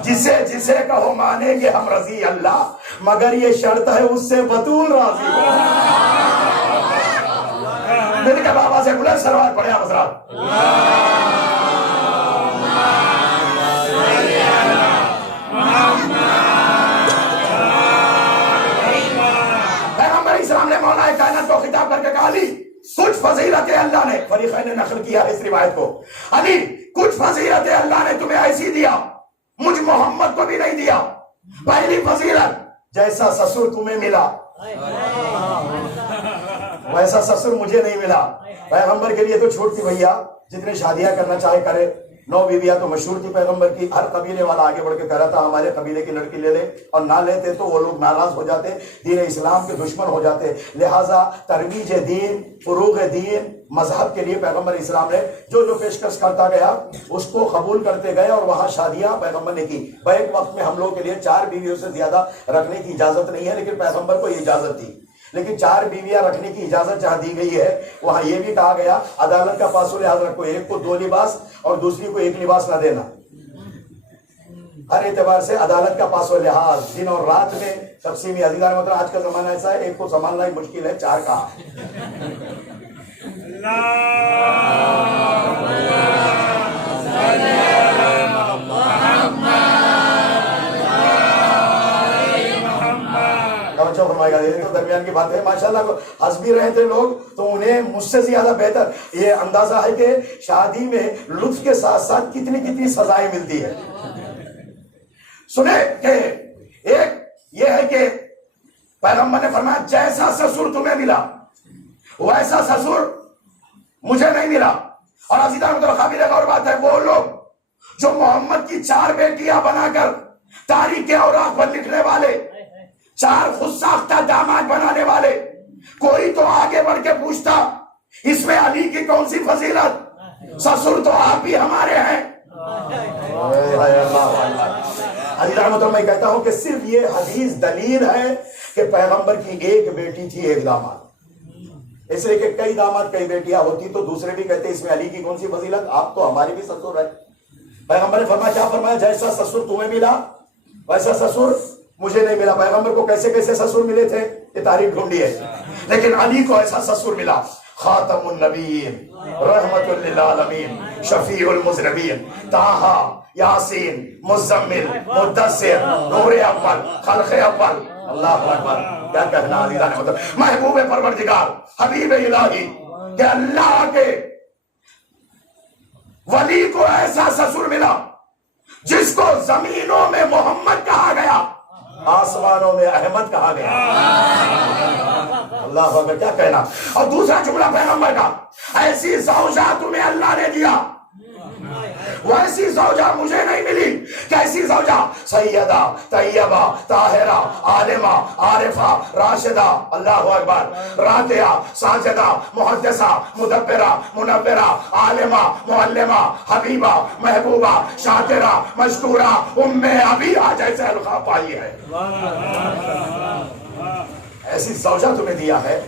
جسے کہو مانیں گے ہم رضی اللہ, مگر یہ شرط ہے اس سے بطول راضی ہو. میرے کے بابا سے بلند صلوات پڑھے آپ حضرات. پیغمبر اسلام نے مولا کائنات کو خطاب کر کے کہا علی کچھ فضیلت اللہ نے, فریقین نے نقل کیا ہے اس روایت کو, علی کچھ فضیلت اللہ نے تمہیں ایسی دیا مجھ محمد کو بھی نہیں دیا. پہلی فضیلت جیسا سسر تمہیں ملا ویسا سسر مجھے نہیں ملا. پیغمبر کے لیے تو چھوٹ تھی بھیا, جتنے شادیاں کرنا چاہے کرے. 9 بیویاں تو مشہور تھی پیغمبر کی. ہر قبیلے والا آگے بڑھ کے کہہ رہا تھا ہمارے قبیلے کی لڑکی لے لے, اور نہ لیتے تو وہ لوگ ناراض ہو جاتے, دین اسلام کے دشمن ہو جاتے. لہٰذا ترویج دین, فروغ دین, مذہب کے لیے پیغمبر اسلام نے جو پیشکش کرتا گیا اس کو قبول کرتے گئے, اور وہاں شادیاں پیغمبر نے کی. بیک وقت میں ہم لوگ کے لیے 4 بیویوں سے زیادہ رکھنے کی اجازت نہیں ہے, لیکن پیغمبر کو یہ اجازت تھی. لیکن 4 بیویاں رکھنے کی اجازت جہاں دی گئی ہے وہاں یہ بھی کہا گیا عدالت کا پاس و لحاظ رکھو, ایک کو 2 لباس اور دوسری کو 1 لباس نہ دینا. ہر اعتبار سے عدالت کا پاس و لحاظ دن اور رات میں تقسیمی. عزیزان محترم آج کا زمانہ ایسا ہے, ایک کو سنبھالنا ہی مشکل ہے, 4 کا. تو درمیان کی بات ہے. ماشاءاللہ ہنس بھی رہے تھے لوگ تو انہیں مجھ سے زیادہ بہتر یہ اندازہ ہے کہ شادی میں لطف کے ساتھ ساتھ کتنی سزائیں ملتی ہے. سنے کہ ایک یہ ہے کہ پیغمبر نے فرمایا جیسا سسر تمہیں ملا ویسا سسر مجھے نہیں ملا. اور عزیزان تو قابل غور بات ہے, وہ لوگ جو محمد کی 4 بیٹیاں بنا کر تاریخ کے اوراق پر لکھنے والے, 4 خود ساختہ داماد بنانے والے, کوئی تو آگے بڑھ کے پوچھتا اس میں علی کی کون سی فضیلت, سسر تو آپ ہی ہمارے ہیں. میں کہتا ہوں کہ صرف یہ حدیث دلیل ہے کہ پیغمبر کی ایک بیٹی تھی, ایک داماد. اس لیے کہ کئی داماد کئی بیٹیاں ہوتی تو دوسرے بھی کہتے اس میں علی کی کون سی فضیلت, آپ تو ہمارے بھی سسر ہے. پیغمبر نے فرمایا, کیا فرمایا, جیسا سسر تمہیں ملا ویسا سسر مجھے نہیں ملا. پیغمبر کو کیسے کیسے سسر ملے تھے یہ تاریخ ڈھونڈی ہے, لیکن علی کو ایسا سسر ملا. خاتم النبیین, رحمت للعالمین, شفیع المذنبین, طٰہٰ, یاسین, مزمل, مدثر, نور اول, خلق اول. اللہ اکبر. کیا کہنا عزیزان محترم, محبوب پروردگار, حبیب الہی, کہ اللہ کے ولی کو ایسا سسر ملا جس کو زمینوں میں محمد کہا گیا, آسمانوں میں احمد کہا گیا. اللہ اکبر. کیا کہنا. اور دوسرا جملہ پیغمبر کا, ایسی زوجہ تمہیں اللہ نے دیا ویسی زوجہ مجھے نہیں ملی. کیسی زوجہ, سیدہ, طیبہ, طاہرہ, عالمہ, عارفہ, راشدہ, اللہ اکبر, راکعہ, ساجدہ, محدثہ, مدبرہ, منورہ, عالمہ, معلمہ, حبیبہ, محبوبہ, شاکرہ, مشکورہ, ام ابیہ جیسے القاب پائی ہے. ایسی زوجہ تمہیں دیا ہے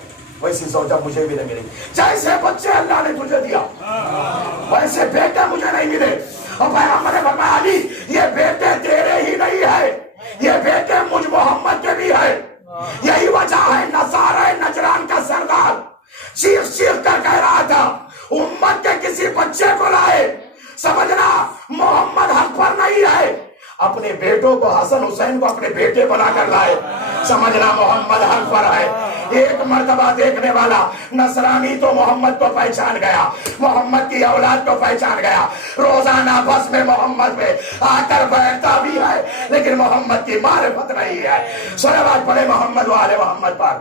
ویسی زوجہ مجھے بھی نہیں ملی. جیسے بچے اللہ نے تجھے دیا ویسے بیٹے مجھے نہیں ملے. اور پیغمبر نے فرمایا علی یہ بیٹے تیرے ہی نہیں ہے, یہ بیٹے مجھ محمد کے بھی ہے. یہی وجہ ہے نصارہ نجران کا سردار چیخ چیخ کر کہہ رہا تھا امت کے کسی بچے کو لائے, سمجھنا محمد حق پر نہیں ہے. اپنے بیٹوں کو, حسن حسین کو اپنے بیٹے بنا کر لائے, سمجھنا محمد حق پر ہے. ایک مرتبہ دیکھنے والا نصرانی تو محمد کو پہچان گیا, محمد کی اولاد کو پہچان گیا, روزانہ بس میں محمد میں آ کر بیٹھتا بھی ہے لیکن محمد کی معرفت نہیں ہے. صلوات پڑھے محمد و آل محمد پر.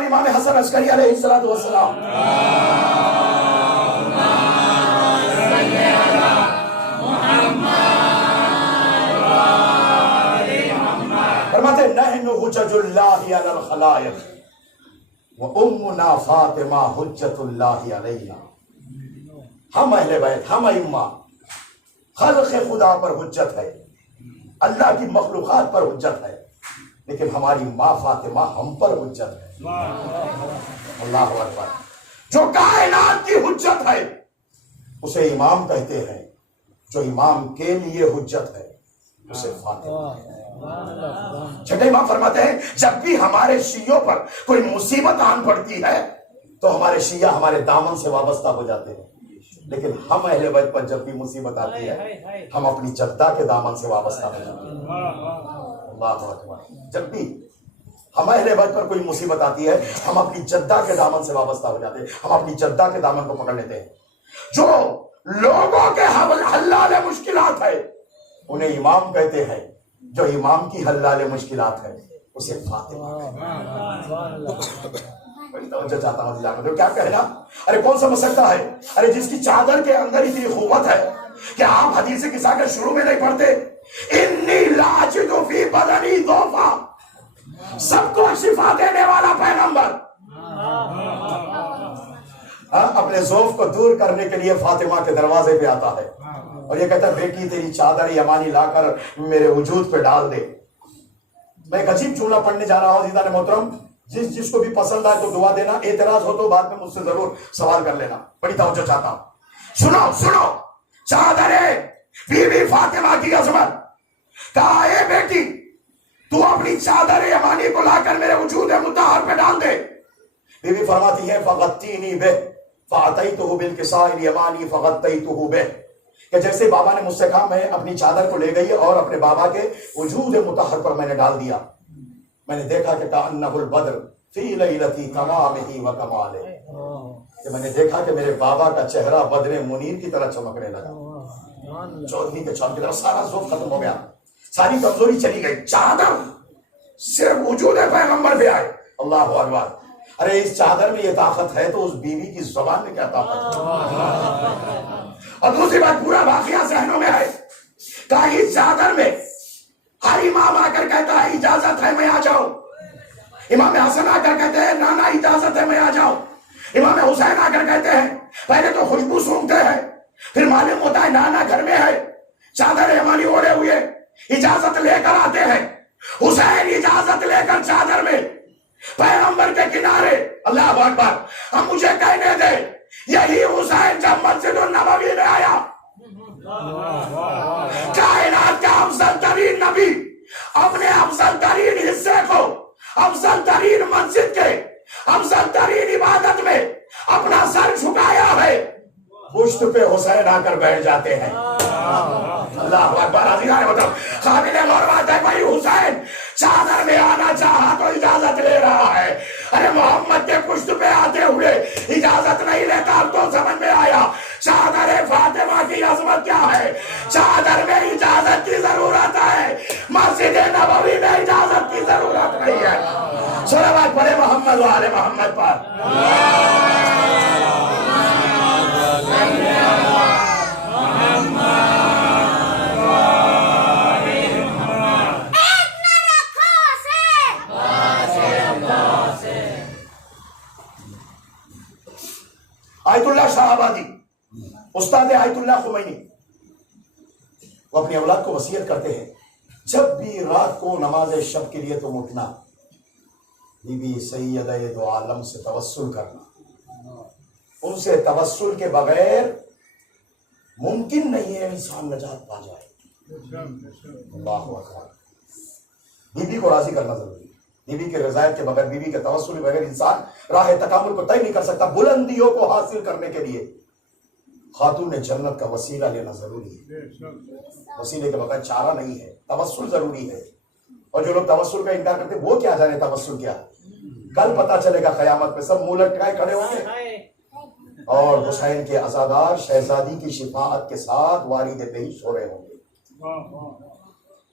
امام حسن عسکری علیہ السلام فرماتے نحن حجج اللہ علی الخلائق وامنا فاطمہ حجت اللہ علیہ. ہم اہل بیت, ہم ائمہ خلق خدا پر حجت ہے, اللہ کی مخلوقات پر حجت ہے, لیکن ہماری ماں فاطمہ ہم پر حجت ہے. اللہ اکبر. جو کائنات کی حجت ہے اسے امام کہتے ہیں, جو امام کے لیے حجت ہے اسے فاطمہ. چھٹے امام فرماتے ہیں جب بھی ہمارے شیعوں پر کوئی مصیبت آن پڑتی ہے تو ہمارے شیعہ ہمارے دامن سے وابستہ ہو جاتے ہیں. لیکن ہم اہل بیت پر جب بھی مصیبت آتی ہے ہم اپنی جدہ کے دامن سے وابستہ ہو جاتے ہیں. اللہ اکبر. جب بھی ہم اہل بیت پر کوئی مصیبت آتی ہے ہم اپنی جدہ کے دامن سے وابستہ ہو جاتے ہیں, ہم اپنی جدہ کے دامن کو پکڑ لیتے ہیں. جو لوگوں کے حلال مشکلات ہے انہیں امام کہتے ہیں, جو امام کی حلال مشکلات ہے اسے فاطمہ. بڑی توجہ چاہتا ہوں جا کر کیا کہنا. ارے کون سمجھ سکتا ہے, ارے جس کی چادر کے اندر اتنی قوت ہے کہ آپ حدیث کسا کے شروع میں نہیں پڑھتے انی لاجد فی بدنی ضعفا, سب کو شفا دینے والا پیغمبر اپنے ضعف کو دور کرنے کے لیے فاطمہ کے دروازے پہ آتا ہے اور یہ کہتا ہے بیٹی تیری چادر یمانی لا کر میرے وجود پہ ڈال دے. میں ایک عجیب جملہ پڑھنے جا رہا ہوں عزیزان محترم, جس کو بھی پسند آئے تو دعا دینا, اعتراض ہو تو بعد میں مجھ سے ضرور سوال کر لینا. بڑی توجہ چاہتا ہوں. سنو چادر بی بی فاطمہ کی عظمت. کہا اے بیٹی تو اپنی چادر یمانی کو لا کر میرے وجود مطہر پہ ڈال دے. بی بی فرماتی ہے فغطینی بہ فاتیتہ بالکساء الیمانی فغطیتہ بہ, کہ جیسے بابا نے مجھ سے کہا میں اپنی چادر کو لے گئی اور اپنے بابا کے وجود مطہر پر میں نے ڈال دیا. میں نے دیکھا کہ کأنہ البدر فی لیلتی تمامہ و کمالہ, کہ میں نے دیکھا کہ میرے بابا کا چہرہ بدر منیر کی طرح چمکنے لگا. چودھری کے چاند کی طرح سارا ذوق ختم ہو گیا, ساری کمزوری چلی گئی. چادر صرف وجود پیغمبر پہ آئے. اللہ اکبر. ارے اس چادر میں یہ طاقت ہے تو اس بیوی کی زبان میں کیا طاقت ہے. اور دوسری بات پورا واقعہ ذہنوں میں ہے. کہا اس چادر میں ہر امام آ کر کہتا ہے اجازت ہے میں آ جاؤں. امام حسن آ کر کہتے ہیں نانا اجازت ہے میں آ جاؤں. امام حسین آ کر کہتے ہیں پہلے تو خوشبو سونگتے ہیں پھر معلوم ہوتا ہے نانا گھر میں ہے, چادر یمانی اوڑھے ہوئے, اجازت لے کر آتے ہیں. حسین اجازت لے کر چادر میں پیغمبر کے کنارے. اللہ اکبر. ہم مجھے کہنے دے یہی حسین جب مسجد النبوی میں آیا, کائنات کا افضل ترین نبی اپنے افضل ترین حصے کو افضل ترین مسجد کے افضل ترین عبادت میں اپنا سر جھکایا ہے, پشت پہ حسین آ کر بیٹھ جاتے ہیں. اللہ اکبر. عزیزان محترم قابل غور بات ہے بھائی حسین چادر میں آنا چاہا تو اجازت لے رہا ہے. ارے محمد کے پشت پہ آتے ہوئے اجازت نہیں لیتا. تو سمجھ میں آیا چادر فاطمہ کی عظمت کیا ہے. چادر میں اجازت کی ضرورت ہے, مسجد نبوی میں اجازت کی ضرورت نہیں ہے. صلوات پڑھے محمد و آل محمد پر. آیت اللہ شاہ آبادی, استاد آیت اللہ خمینی, وہ اپنی اولاد کو وصیت کرتے ہیں جب بھی رات کو نماز شب کے لیے تم اٹھنا بی بی سیدہ دو عالم سے توسل کرنا. ان سے توسل کے بغیر ممکن نہیں ہے انسان نجات پا جائے. اللہ اکبر. بی کو راضی کرنا ضروری ہے. بیوی کے رضایت کے بغیر, بیوی کے توسل کے بغیر انسان راہ تکامل کو طے نہیں کر سکتا. بلندیوں کو حاصل کرنے کے لیے خاتون جنت کا وسیلہ لینا ضروری ہے. وسیلے کے بغیر چارہ نہیں ہے. توسل ضروری ہے. اور جو لوگ توسل کا انکار کرتے وہ کیا جانے توسل کیا. کل پتا چلے گا قیامت میں سب منہ لٹکائے کھڑے ہوں گے اور حسین کے عزادار شہزادی کی شفاعت کے ساتھ وارد بہشت ہو رہے ہوں گے.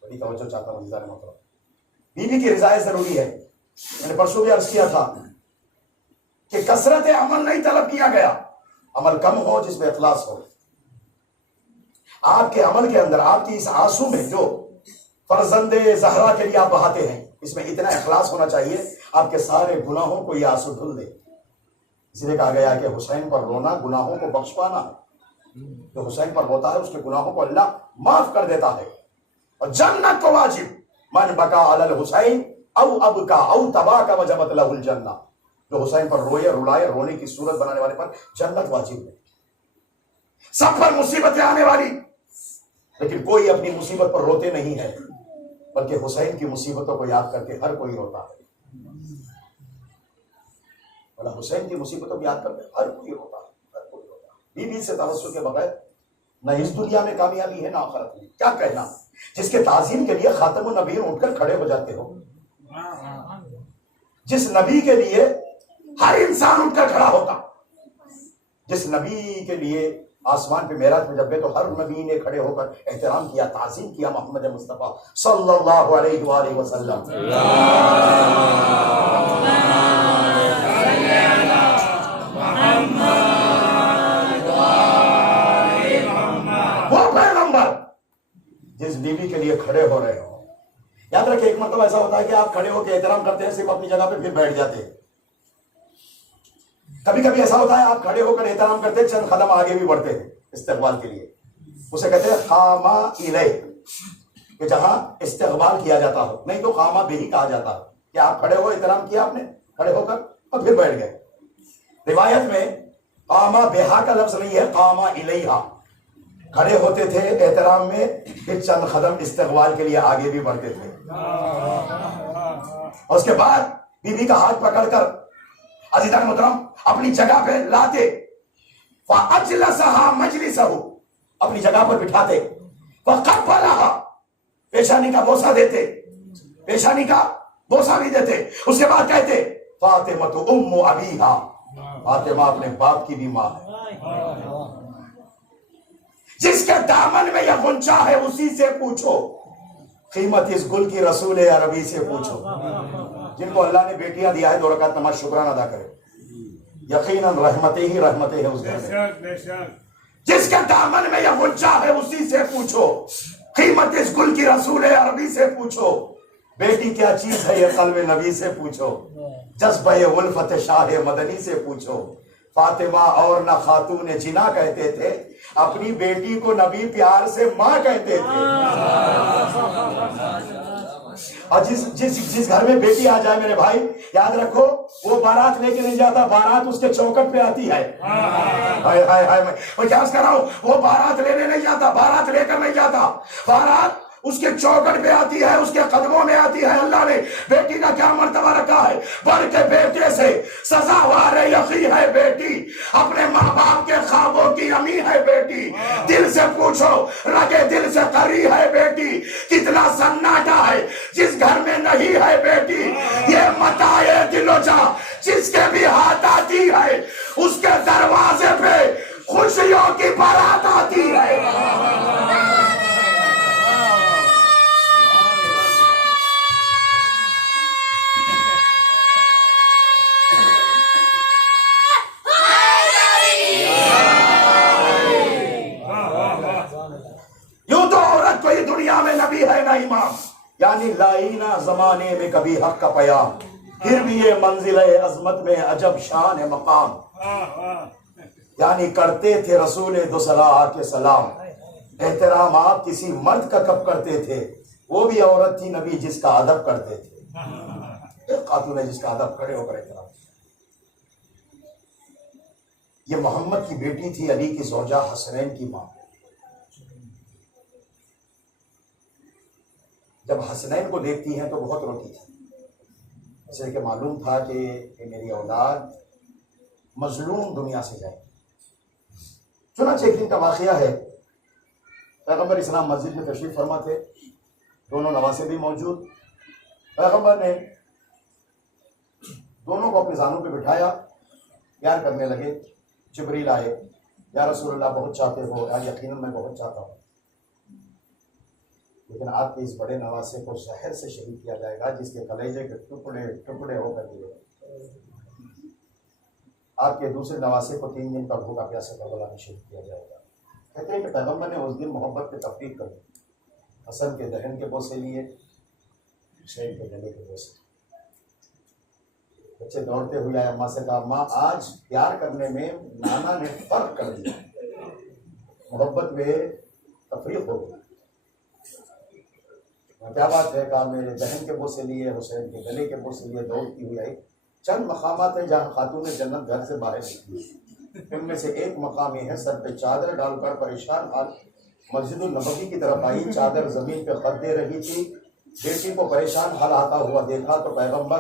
بڑی توجہ چاہتا ہوں عزیزان محترم. بیوی کی رضایت ضروری ہے. میں نے پرسوں بھی عرض کیا تھا کہ کثرت عمل نہیں طلب کیا گیا, عمل کم ہو جس میں اخلاص ہو. آپ کے عمل کے اندر آپ کی اس آنسو میں جو فرزند زہرا کے لیے آپ بہاتے ہیں اس میں اتنا اخلاص ہونا چاہیے آپ کے سارے گناہوں کو یہ آنسو دھل دے. اس لیے کہا گیا کہ حسین پر رونا گناہوں کو بخش پانا ہے. جو حسین پر روتا ہے اس کے گناہوں کو اللہ معاف کر دیتا ہے. اور جنت کو واجب من بکا علی الحسین او ابکا او تباکا وجبت له الجنہ. جو حسین پر روئے رلائے رونے کی صورت بنانے والے پر جنت واجب ہے. سب پر مصیبتیں آنے والی لیکن کوئی اپنی مصیبت پر روتے نہیں ہے بلکہ حسین کی مصیبتوں کو یاد کر کے ہر کوئی روتا ہے. حسین کی مصیبتوں کو یاد کر کے ہر کوئی روتا ہے. بیوی سے توسل کے بغیر نہ اس دنیا میں کامیابی ہے نہ آخرت میں. کیا کہنا جس کے تعظیم کے لیے خاتم النبیین اٹھ کر کھڑے ہو جاتے ہو, جس نبی کے لیے ہر انسان اٹھ کر کھڑا ہوتا, جس نبی کے لیے آسمان پہ معراج میں جب گئے تو ہر نبی نے کھڑے ہو کر احترام کیا, تعظیم کیا محمد مصطفیٰ صلی اللہ علیہ وآلہ وسلم. وہ پیغمبر جس بیوی کے لیے کھڑے ہو رہے ہو. یاد رکھیں ایک مرتبہ ایسا ہوتا ہے کہ آپ کھڑے ہو کے احترام کرتے ہیں, صرف اپنی جگہ پہ پھر بیٹھ جاتے ہیں. کبھی کبھی ایسا ہوتا ہے آپ کھڑے ہو کر احترام کرتے ہیں, چند قدم آگے بھی بڑھتے ہیں استقبال کے لیے. اسے کہتے ہیں قام الیہ, کہ جہاں استقبال کیا جاتا ہو, نہیں تو قام بہ کہا جاتا ہے کہ آپ کھڑے ہو, احترام کیا آپ نے کھڑے ہو کر اور پھر بیٹھ گئے. روایت میں قام بہا کا لفظ نہیں ہے, قام الیہا. کھڑے ہوتے تھے احترام میں, پھر چند قدم استقبال کے لیے آگے بھی بڑھتے تھے. اور اس کے بعد بیوی کا ہاتھ پکڑ کر عزیزان محترم اپنی جگہ پہ لاتے, فَأَجْلَسَهَا مَجْلِسَهُ, اپنی جگہ پر بٹھاتے, وَقَبَّلَهَا, پیشانی کا بوسہ دیتے, پیشانی کا بوسہ بھی دیتے. اس کے بعد کہتے فاطمہ ام ابیہا, فاطمہ اپنے باپ کی بھی ماں ہے. جس کے دامن میں یہ غنچہ ہے اسی سے پوچھو, قیمت اس گل کی رسول عربی سے پوچھو. جن کو اللہ نے بیٹیاں دیا ہے 2 رکعت نماز شکرانہ ادا کرے, یقیناً رحمتیں ہی رحمتیں ہیں اس گھر میں. جس کے دامن میں یہ غنچہ ہے اسی سے پوچھو, قیمت اس گل کی رسول عربی سے پوچھو. بیٹی کیا چیز ہے یہ قلب نبی سے پوچھو, جذبہ الفت شاہ مدنی سے پوچھو. فاطمہ اور نہ خاتون جنا کہتے تھے, اپنی بیٹی کو نبی پیار سے ماں کہتے تھے. اور جس گھر میں بیٹی آ جائے میرے بھائی, یاد رکھو وہ بارات لے کے نہیں جاتا, بارات اس کے چوکٹ پہ آتی ہے. میں کیا کر رہا ہوں, وہ بارات لینے نہیں جاتا, بارات لے کر نہیں جاتا, بارات اس کے چوکٹ پہ آتی ہے, اس کے قدموں میں آتی ہے. اللہ نے بیٹی کا کیا مرتبہ رکھا ہے, بڑھ کے بیٹے سے سزاوار یقین ہے بیٹی, اپنے ماں باپ کے خوابوں کی امی ہے بیٹی. دل سے پوچھو, رگے دل سے قری ہے بیٹی. کتنا سناٹا ہے جس گھر میں نہیں ہے بیٹی. یہ متاع دل و جاں جس کے بھی ہاتھ آتی ہے, اس کے دروازے پہ خوشیوں کی بارات آتی ہے. یوں تو عورت کوئی دنیا میں نبی ہے نہ امام, یعنی لائینہ زمانے میں کبھی حق کا پیام, پھر بھی یہ منزل عظمت میں عجب شان مقام. یعنی کرتے تھے رسول دو صلاح کے سلام, احترام آپ کسی مرد کا کب کرتے تھے, وہ بھی عورت تھی نبی جس کا ادب کرتے تھے. ایک خاتون ہے جس کا ادب کھڑے ہو کر احترام. یہ محمد کی بیٹی تھی, علی کی زوجہ, حسنین کی ماں. جب حسنین کو دیکھتی ہیں تو بہت روتی تھی, اس لیے کہ معلوم تھا کہ میری اولاد مظلوم دنیا سے جائے. چنانچہ ایک دن کا واقعہ ہے, پیغمبر اسلام مسجد میں تشریف فرما تھے, دونوں نواسے بھی موجود. پیغمبر نے دونوں کو اپنے زانوں پہ بٹھایا, پیار کرنے لگے. جبریل آئے, یا رسول اللہ بہت چاہتے ہو, یا یقیناً میں بہت چاہتا ہوں, لیکن آپ کے اس بڑے نواسے کو زہر سے شہید کیا جائے گا جس کے کلیجے کے ٹکڑے ٹکڑے ہو کر گرے. آپ کے دوسرے نواسے کو 3 دن کا بھوکا پیاسا کربلا میں شہید کیا جائے گا. کہتے ہیں کہ پیغمبر نے اس دن محبت پہ تفریق کر دی. حسن کے دہن کے بوسے لیے, حسین کے گلے کے بوسے. بچے دوڑتے ہوئے آئے, اماں سے کہا ماں آج پیار کرنے میں نانا نے فرق کر دیا, محبت میں تفریق ہو گئی. کیا بات ہے, کہا میرے بہن کے بوسے لیے, حسین کے گلے کے بوسے لیے. دوڑتی ہوئی آئی. چند مقامات ہیں جہاں خاتون جنت گھر سے باہر نکلی, ان میں سے ایک مقام یہ ہے, سر پہ چادر ڈال کر پریشان حال مسجد النبوی کی طرف آئی. چادر زمین پہ خط دے رہی تھی. بیٹی کو پریشان حال آتا ہوا دیکھا تو پیغمبر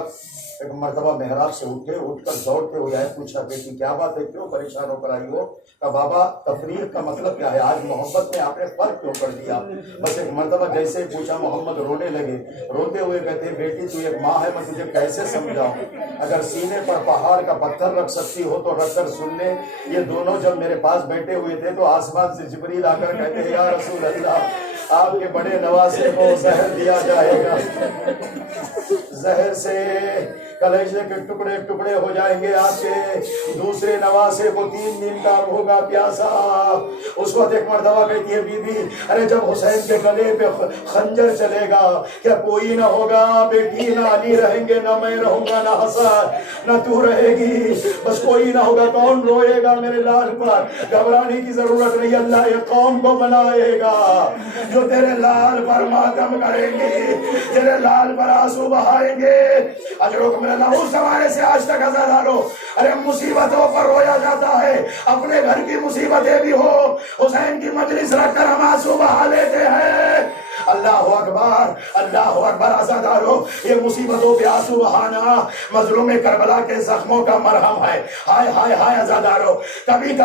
ایک مرتبہ محراب سے اٹھے، اٹھ کر دوڑتے ہوئے آئے، پوچھا بیٹی کیا بات ہے، کیوں پریشان ہو کر آئی ہو؟ کہا بابا تفریق کا مطلب کیا ہے، آج محبت میں آپ نے فرق کیوں کر دیا؟ بس ایک مرتبہ جیسے ہی پوچھا محمد رونے لگے، روتے ہوئے کہتے بیٹی تو ایک ماں ہے، میں تجھے کیسے سمجھاؤں، اگر سینے پر پہاڑ کا پتھر رکھ سکتی ہو تو رکھ کر سن لے، یہ دونوں جب میرے پاس بیٹھے ہوئے تھے تو آسمان سے جبریل آ کر کہتے ہیں یا رسول اللہ آپ کے بڑے نواسے کو زہر دیا جائے گا، زہر سے کلیجے کے ٹکڑے ٹکڑے ہو جائیں گے، آپ کے دوسرے نواسے کو 3 دن کا ہوگا پیاسا۔ اس وقت ایک مرتبہ کہتی ہے بی بی ارے جب حسین کے گلے پہ خنجر چلے گا کیا کوئی نہ ہوگا، بیٹی نہ علی رہیں گے، نہ میں رہوں گا، نہ حسن نہ تو رہے گی، بس کوئی نہ ہوگا، کون روئے گا میرے لال پر؟ گھبرانے کی ضرورت نہیں، اللہ یہ قوم کو بنائے گا جو تیرے لال پر ماتم کریں گے، تیرے لال پر آنسو بہائیں گے۔ اجروں کو اللہ اس زمانے سے آج تک عزادارو، ارے مصیبتوں پر رویا جاتا ہے، اپنے گھر کی مصیبتیں بھی ہو، حسین کی مجلس رکھ کر ہم آنسو بہا لیتے ہیں۔ اللہ اکبر، اللہ اکبر۔ عزادارو یہ مصیبتوں پہ آنسو بہانا مظلوم کربلا کے زخموں کا مرہم ہے۔ ہائے ہائے ہائے عزادارو، کبھی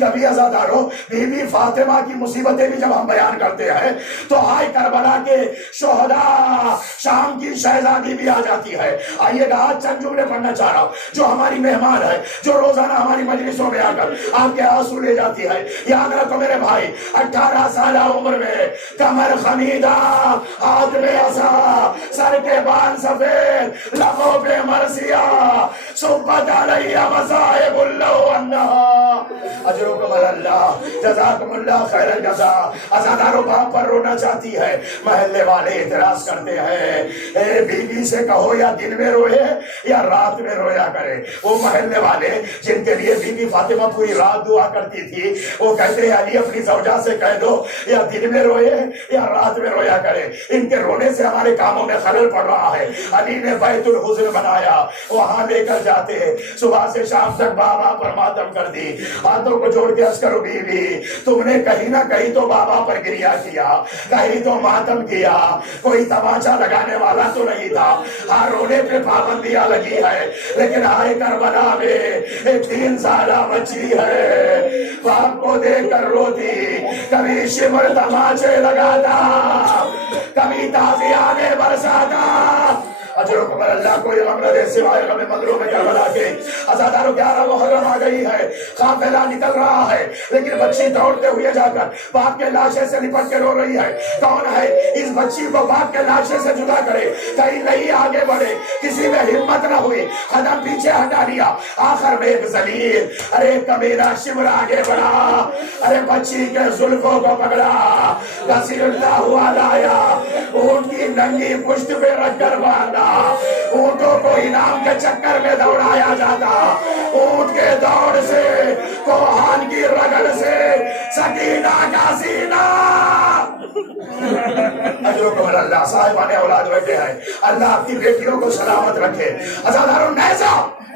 کبھی عزادارو بی بی فاطمہ کی مصیبتیں بھی جب ہم بیان کرتے ہیں تو ہائے کربلا کے شہداء، شام کی شہزادی بھی آ جاتی ہے۔ آئیے گا آج چند جملے پڑھنا چاہ رہا ہوں، جو ہماری مہمان ہے، جو روزانہ ہماری مجلسوں میں آ کر آپ کے آنسو لے جاتی ہے۔ یاد رکھو میرے بھائی، 18 سالہ عمر میں کمر خمیدہ، ہاتھ میں عصا، سر کے بال سفید، لبوں پہ مرثیہ، صبت علیہ مصائب اللہ انہا، اجرکم اللہ، جزاکم اللہ خیر الجزا۔ عزادارو باپ پر رونا چاہتی ہے، محلے والے اعتراض کرتے ہیں اے بی بی سے کہو یا دن میں روئے یا رات میں رویا کرے۔ وہ محلے والے جن کے لیے بی بی فاطمہ پوری رات دعا کرتی تھی، وہ کہتے ہیں علی اپنی زوجہ سے کہہ دو یا دن میں روئے یا رات میں رویا کرے، ان کے رونے سے ہمارے کاموں میں خلل پڑ رہا ہے۔ علی نے بیت الحزن بنایا، وہاں لے کر جاتے، صبح سے شام تک بابا پر ماتم کر دی، ہاتھوں کو جوڑ کے عرض کرو بی بی تم نے کہیں نہ کہیں تو بابا پر گریا کیا، کہیں تو ماتم کیا، کوئی تماچا لگانے والا تو نہیں تھا، ہاں رونے پہ پابندیاں لگی ہے، لیکن آئے کربلا میں ایک 3 سالہ بچی ہے، باپ کو دیکھ کر روتی، کبھی شمر تماچے لگاتا، کبھی تازیانے برساتا۔ اجر و کمر اللہ کوئی غم نہ دے سوائے غم مظلوم کربلا کے۔ عزادارو 11 محرم آ گئی ہے، قافلہ نکل رہا ہے، لیکن بچی دوڑتے ہوئے جا کر باپ کے لاشے سے لپٹ کے رو رہی ہے۔ کون ہے اس بچی کو باپ کے لاشے سے جدا کرے؟ کہیں نہیں آگے بڑھے، کسی میں ہمت نہ ہوئی، قدم پیچھے ہٹا لیا، آخر میں ایک ذلیل ارے کمینہ شمر آگے بڑھا، ارے بچی کے زلفوں کو پکڑا، گھسیٹتا ہوا لایا، اونٹ کی ننگی پشت پہ رکھ کر باندھا، اونٹوں کو انعام کے چکر میں دوڑایا جاتا، اونٹ کے دوڑ سے، کوہان کی رگڑ سے سکینہ کا سینہ۔ اجرکم اللہ، صاحبان اولاد بیٹھے ہیں، اللہ آپ کی بیٹیوں کو سلامت رکھے۔ عزادارو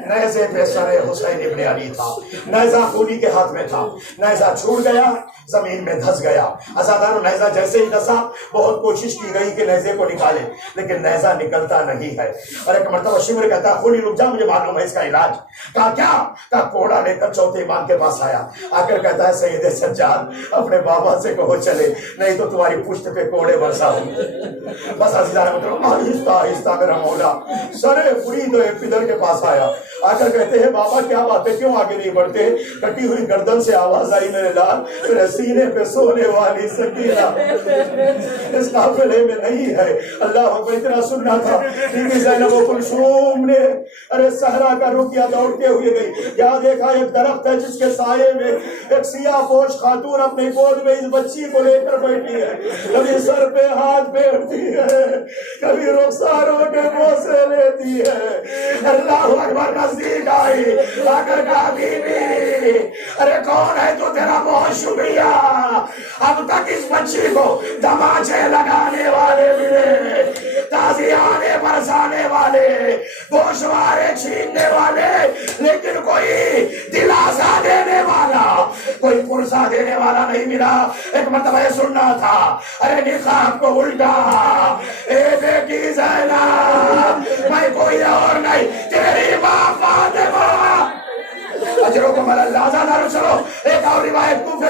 نیزے پہ سر حسین ابن علی تھا، نیزہ خونی کے ہاتھ میں تھا، نیزہ چھوٹ گیا، زمین میں دھس گیا۔ عزادارو نیزہ جیسے ہی دھسا، بہت کوشش کی گئی کہ نیزے کو نکالے، لیکن نیزہ نکلتا نہیں ہے۔ اور ایک مرتبہ شمر کہتا خونی رک جا، مجھے معلوم ہے اس کا علاج۔ کہا کیا؟ کہا کوڑا لے کر چوتھے امام کے پاس آیا، آ کر کہتا ہے سید سجاد اپنے بابا سے کہو چلے، نہیں تو تمہاری پشت پہ کوڑے برساؤں گے۔ بس عزیزان مطلب آہستہ آہستہ میرا مولا سرے مرید ایک پدر کے پاس آیا، آ کر کہتے ہیں بابا کیا بات ہے، کیوں آگے نہیں بڑھتے؟ کٹی ہوئی گردن سے آواز آئی میرے لال، میرے سینے پہ سونے والی سکینہ اس قافلے میں نہیں ہے۔ اللہ اکبر، اتنا سننا تھا۔ بی بی زینب و کلثوم نے ارے صحرا کا رخ کیا، دوڑتے ہوئے گئی، کیا دیکھا ایک درخت ہے جس کے سائے میں ایک سیاہ پوش خاتون اپنی گود میں اس بچی کو لے کر بیٹھی ہے، کبھی سر پہ ہاتھ پھیرتی ہے، کبھی رخساروں کے بوسے لیتی ہے۔ اللہ اکبر، نزدیک آئی، آ کر کہا بی بی ارے کون ہے تو تیرا بہت شکریہ، اب تک اس بچی کو تماچے لگانے والے ملے، تازیانے برسانے والے، گوشوارے چھیننے والے، لیکن کوئی دلاسا دینے والا، کوئی پرسا دینے والا نہیں ملا۔ ایک مرتبہ یہ سننا تھا، ارے نقاب کو الٹا، اے بیٹی زینب میں کوئی اور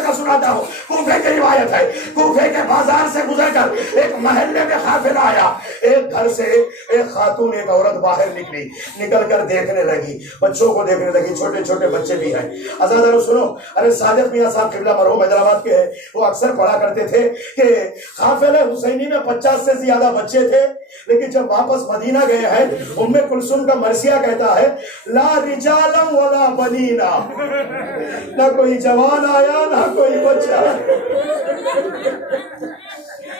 کا سناتا ہوں، کوفے کی روایت ہے، کوفے کے بازار سے گزر کر ایک محلے میں قافلہ آیا، ایک گھر سے ایک خاتون ایک عورت باہر نکلی، نکل کر دیکھنے لگی، بچوں کو دیکھنے لگی، چھوٹے چھوٹے بچے بھی ہیں۔ عزیزانو سنو، ارے صادق میاں صاحب قبلہ مرحوم حیدرآباد کے ہیں، وہ اکثر پڑھا کرتے تھے کہ قافلہ حسینی میں 50 سے زیادہ بچے تھے، لیکن جب واپس مدینہ گئے ہیں، ام کلثوم کا مرثیہ کہتا ہے لا رجالا ولا بنینا، نہ کوئی جوان آیا نہ کوئی بچہ۔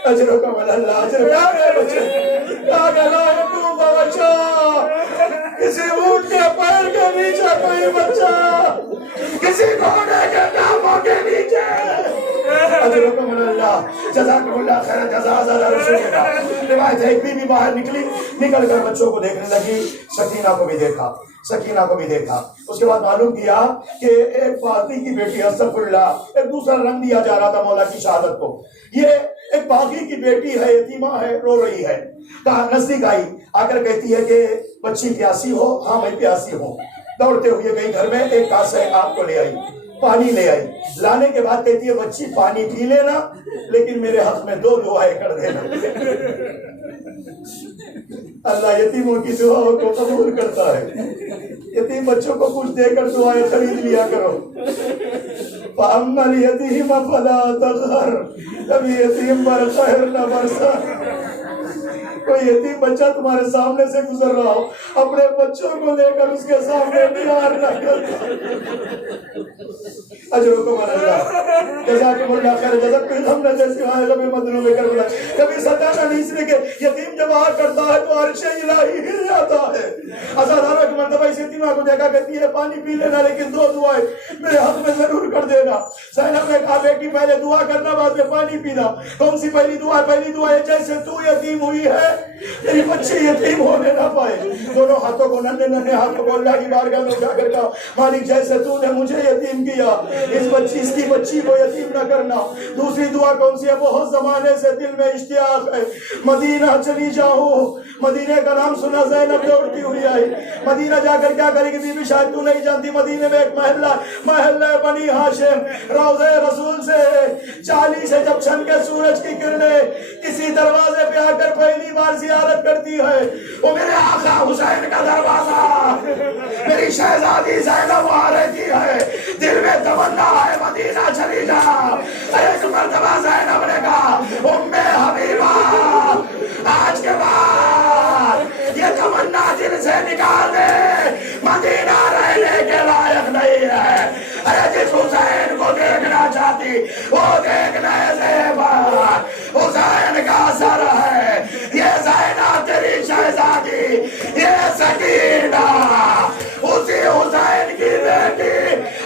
اجرکم اللہ، اجر کیا گئے بچے، کہا گیا لا یقوم بچہ، کسی اونٹ کے پیر کے نیچے کوئی بچہ، کسی گھوڑے کے ناموں کے نیچے۔ اجرکم اللہ، جزاکم اللہ خیر جزا رسول اللہ۔ روایت ہے ایک بی بی باہر نکلی، نکل کر بچوں کو دیکھنے لگی، سکینہ کو بھی دیکھا، سکینہ کو بھی دیکھا۔ اس کے بعد معلوم کیا کہ ایک باغی کی بیٹی، استغفر اللہ، ایک دوسرا رنگ دیا جا رہا تھا مولا کی شہادت کو، یہ ایک باغی کی بیٹی ہے، یتیمہ ہے، رو رہی ہے۔ کہا نزدیک آئی، آ کر کہتی ہے کہ بچی پیاسی ہو؟ ہاں میں پیاسی ہوں۔ دوڑتے ہوئے گئی گھر میں، ایک کاسے آپ کو لے آئی، پانی لے آئی، لانے کے بعد کہتی ہے بچی پانی پی لینا لیکن میرے حق میں 2 دعائیں کر دینا۔ اللہ یتیموں کی دعاؤں کو قبول کرتا ہے، یتیم بچوں کو کچھ دے کر دعائیں خرید لیا کرو۔ فَأَمَّا الْيَتِيمَ فَلَا تَقْهَرْ، کبھی یتیم پر قہر نہ برسا۔ کوئی یتیم بچہ تمہارے سامنے سے گزر رہا ہو، اپنے بچوں کو لے کر اس کے سامنے پیار نہ کرتا۔ اجرکم اللہ، جزاکم اللہ خیر جزا۔ کوئی ہم نے جیسے آئے کبھی مدنوں میں کر بلا، کبھی ستانا نہیں، اس لیے کہ یتیم جب آ کرتا ہے تو عرش الہی ہل جاتا ہے۔ عزاداروں ایک مرتبہ اس یتیمہ کو دیکھا، کہتی ہے پانی پی لینا لیکن 2 دعائیں میرے حق میں ضرور کر دینا۔ زینب نے کہا بیٹی پہلے دعا کرنا بعد میں پانی پینا۔ کون سی پہلی دعا؟ پہلی دعا ہے جیسے تو یتیم ہوئی ہے میری بچی یتیم ہونے نہ پائے۔ دونوں ہاتھوں کو ننھے ننھے ہاتھوں کو اللہ کی بارگاہ میں اٹھا کر کہا مالک جیسے تو نے مجھے یتیم کیا، اس کی بچی کو یتیم نہ کرنا۔ دوسری دعا کون سی ہے؟ بہت زمانے سے دل میں اشتیاق ہے، مدینہ چلی جاؤں۔ مدینے کا نام سنا، زینب دوڑتی ہوئی آئی۔ مدینہ جا کر کیا کرے گی؟ بی بی شاید تو نہیں جانتی، مدینے میں ایک محلہ بنی ہاشم، روضہ رسول سے 40 سے جب چھن کے سورج کی کرنیں کسی دروازے پہ آ کر پہلی بار زیارت کرتی ہے، وہ میرے آقا حسین کا دروازہ، میری شہزادی زینب آ رہی ہے، دل میں تمنا ہے مدینہ چلی جا۔ ایک مرتبہ زینب نے کہا ام حبیبہ آج کے بعد یہ تمنا دل سے نکال دے، مدینہ رہنے کے لائق نہیں ہے۔ ارے جس حسین کو دیکھنا چاہتی وہ دیکھنے سے بات، حسین کا سر ہے یہ زینب تیری شہزادی، یہ سکینہ اسی حسین کی بیٹی۔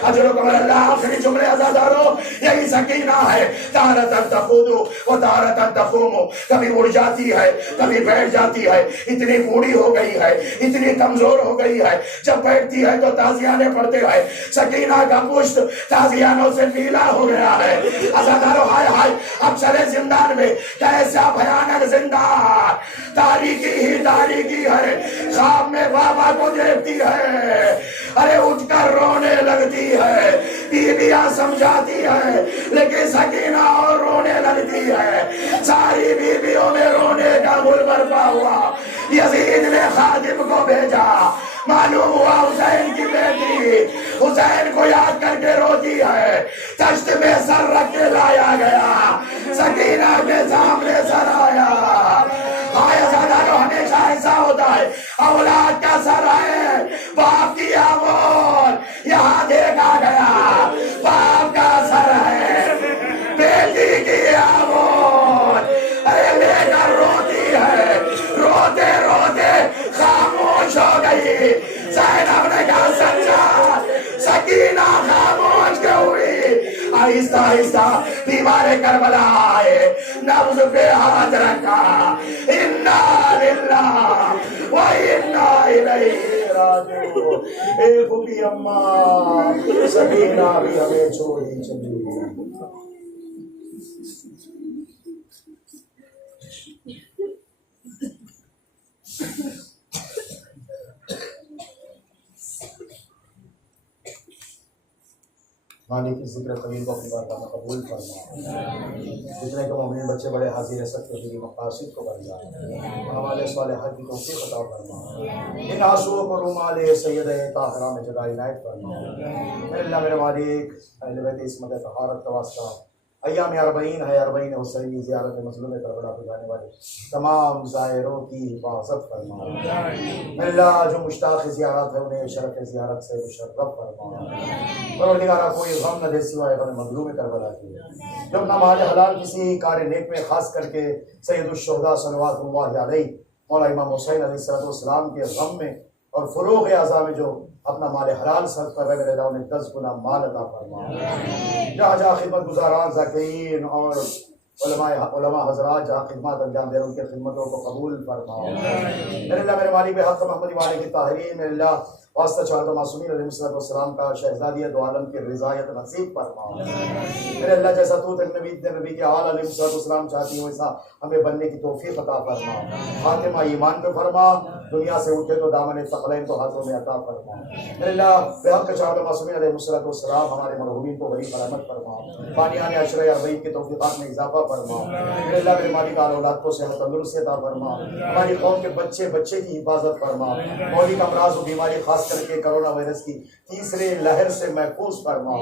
اجرکم اللہ، آخری جملے عزادارو، یہی سکینہ ہے۔ تارتن تخود و تارتن تخوم، کبھی اڑ جاتی ہے کبھی بیٹھ جاتی ہے، اتنی بوڑھی ہو گئی ہے، اتنی کمزور ہو گئی ہے، جب بیٹھتی ہے تو تازیانے پڑتے ہیں، سکینہ کا پشت تازیانوں سے نیلا ہو گیا ہے۔ عزادارو ہائے ہائے، اب چلے زندان میں، کیسا بھیانک زندان، تاریکی ہی تاریکی ہے۔ خواب میں بابا کو دیکھتی ہے، ارے اٹھ کر رونے لگتی ہے، بیویاں سمجھاتی ہے لیکن سکینہ اور رونے لگتی ہے۔ ساری بیویوں میں رونے کا غل برپا ہوا۔ یزید نے خادم کو بھیجا، معلوم ہوا حسین کی بیٹی حسین کو یاد کر کے روتی ہے، تشت میں سر رکھ کے لایا گیا، سکینہ کے سامنے سر آیا۔ آئے زادارو، ہمیشہ ایسا ہوتا ہے، اولاد کا سر ہے، باپ کی آمول یہاں دیکھا گیا، باپ کا سر ہے، بیٹی کی آمول ارے لے کر روتی ہے، روتے روتے خاموش ہو گئی۔ زینب نے کہا سجاد، سکینہ خاموش کیوں ہوئی؟ آہستہ آہستہ بیمار کربلا آئے، نبض پہ ہاتھ رکھا، انا للہ و انا الیہ راجعون۔ اے پھوپھی اماں، سکینہ بھی ہمیں چھوڑی چلی گئی۔ مالک اس ذکر طویل کو اپنی بارگاہ میں قبول فرما. جتنے کہ مومنین بچے بڑے حاضر سب کے دلی مقاصد کو بن جائے. ہمارے صالحات کی توفیق عطا فرما. ان آنسوؤں کو رومال سید طاہرہ میں جگہ عنایت فرما. میرے اللہ میرے مالک اہل بیت عصمت طہارت کا واسطہ ایام 40 ہے 40 حسینی زیارت مظلوم کربلا کو جانے والے تمام زائروں کی حفاظت فرما. میرے اللہ جو مشتاق زیارت ہے انہیں شرف زیارت سے مشرف فرما. پروردگارہ کوئی غم نہ دے سوائے غم مظلوم کربلا کی. جو اپنا مال حلال کسی کار نیک میں خاص کر کے سید الشہداء صلوات اللہ علیہ مولا امام حسین علیہ السلام کے غم میں اور فروغ اعضاء میں جو اپنا مال حلال صرف کر رہے اللہ انہیں 10 گنا مال عطا فرما. جہاں جہاں خدمت گزاران ذاکرین اور علماء حضرات جہاں خدمات انجام دے رہے ان کے خدمتوں کو قبول فرما. میرے اللہ میرے مالک بحق محمد والے کی طاہرین میرے اللہ واسطہ چاہتا معصومین علیہ السلام کا شہزادیہ دو عالم کی رضایت نصیب فرما. میرے اللہ جیسا تو نبی کے آل علیہ السلام چاہتی ہوں ویسا ہمیں بننے کی توفیق عطا فرما. خاتمہ ایمان پہ فرما. دنیا سے اٹھے تو دامن ثقلین تو ہاتھوں میں عطا فرما. میرے اللہ بحق چاہتا معصومین علیہ السلام ہمارے مرحومین کو بڑی کرامت فرما. بانیان عشرہ اربعین کی توفیقات میں اضافہ فرما. میرے اللہ میرے مالک آل اولاد کو صحت تندرستی عطا فرما. ہماری قوم کے بچے کی حفاظت فرما. مولک امراض و بیماری خاص کر کے کرونا وائرس کی تیسرے لہر سے محفوظ فرما.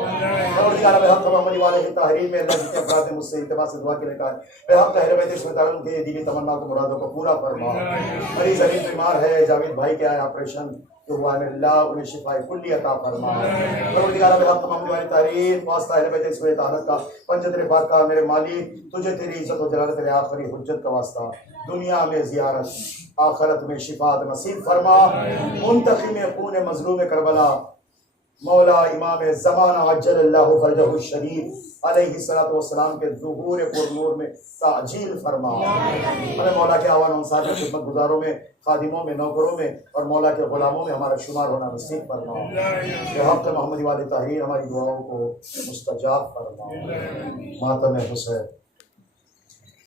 اور یا رب حق محمد والے کی تحریر میں اللہ جتنے افراد نے مجھ سے اتباع سے دعا کے لکھا ہے بے حق اہل بیت اسمتارن کے دینی تمنا کو مرادوں کو پورا فرما. مریض علی بیمار ہے جاوید بھائی کے آئے آپریشن جو ہوا ہے اللہ انہیں شفاء کلی عطا فرما. پروردگار بے حق محمد والی تحریر واسطہ اہل بیت اسمت طاہرت کا پنجتر پاک کا میرے مالک تجھے تیری عزت و جلالت تیرے آخری حجت کا واسطہ دنیا میں زیارت آخرت میں شفاعت نصیب فرما. منتقم خون مظلوم کربلا مولا امام زمانہ عجل اللہ فرجہ الشریف علیہ السلام کے ظہور پر نور میں تعجیل فرما. ہمیں مولا کے آوان انصار کے خدمت گزاروں میں خادموں میں نوکروں میں اور مولا کے غلاموں میں ہمارا شمار ہونا نصیب فرما. بحق محمد والی تحریر ہماری دعاؤں کو مستجاب فرما. ماتم حسین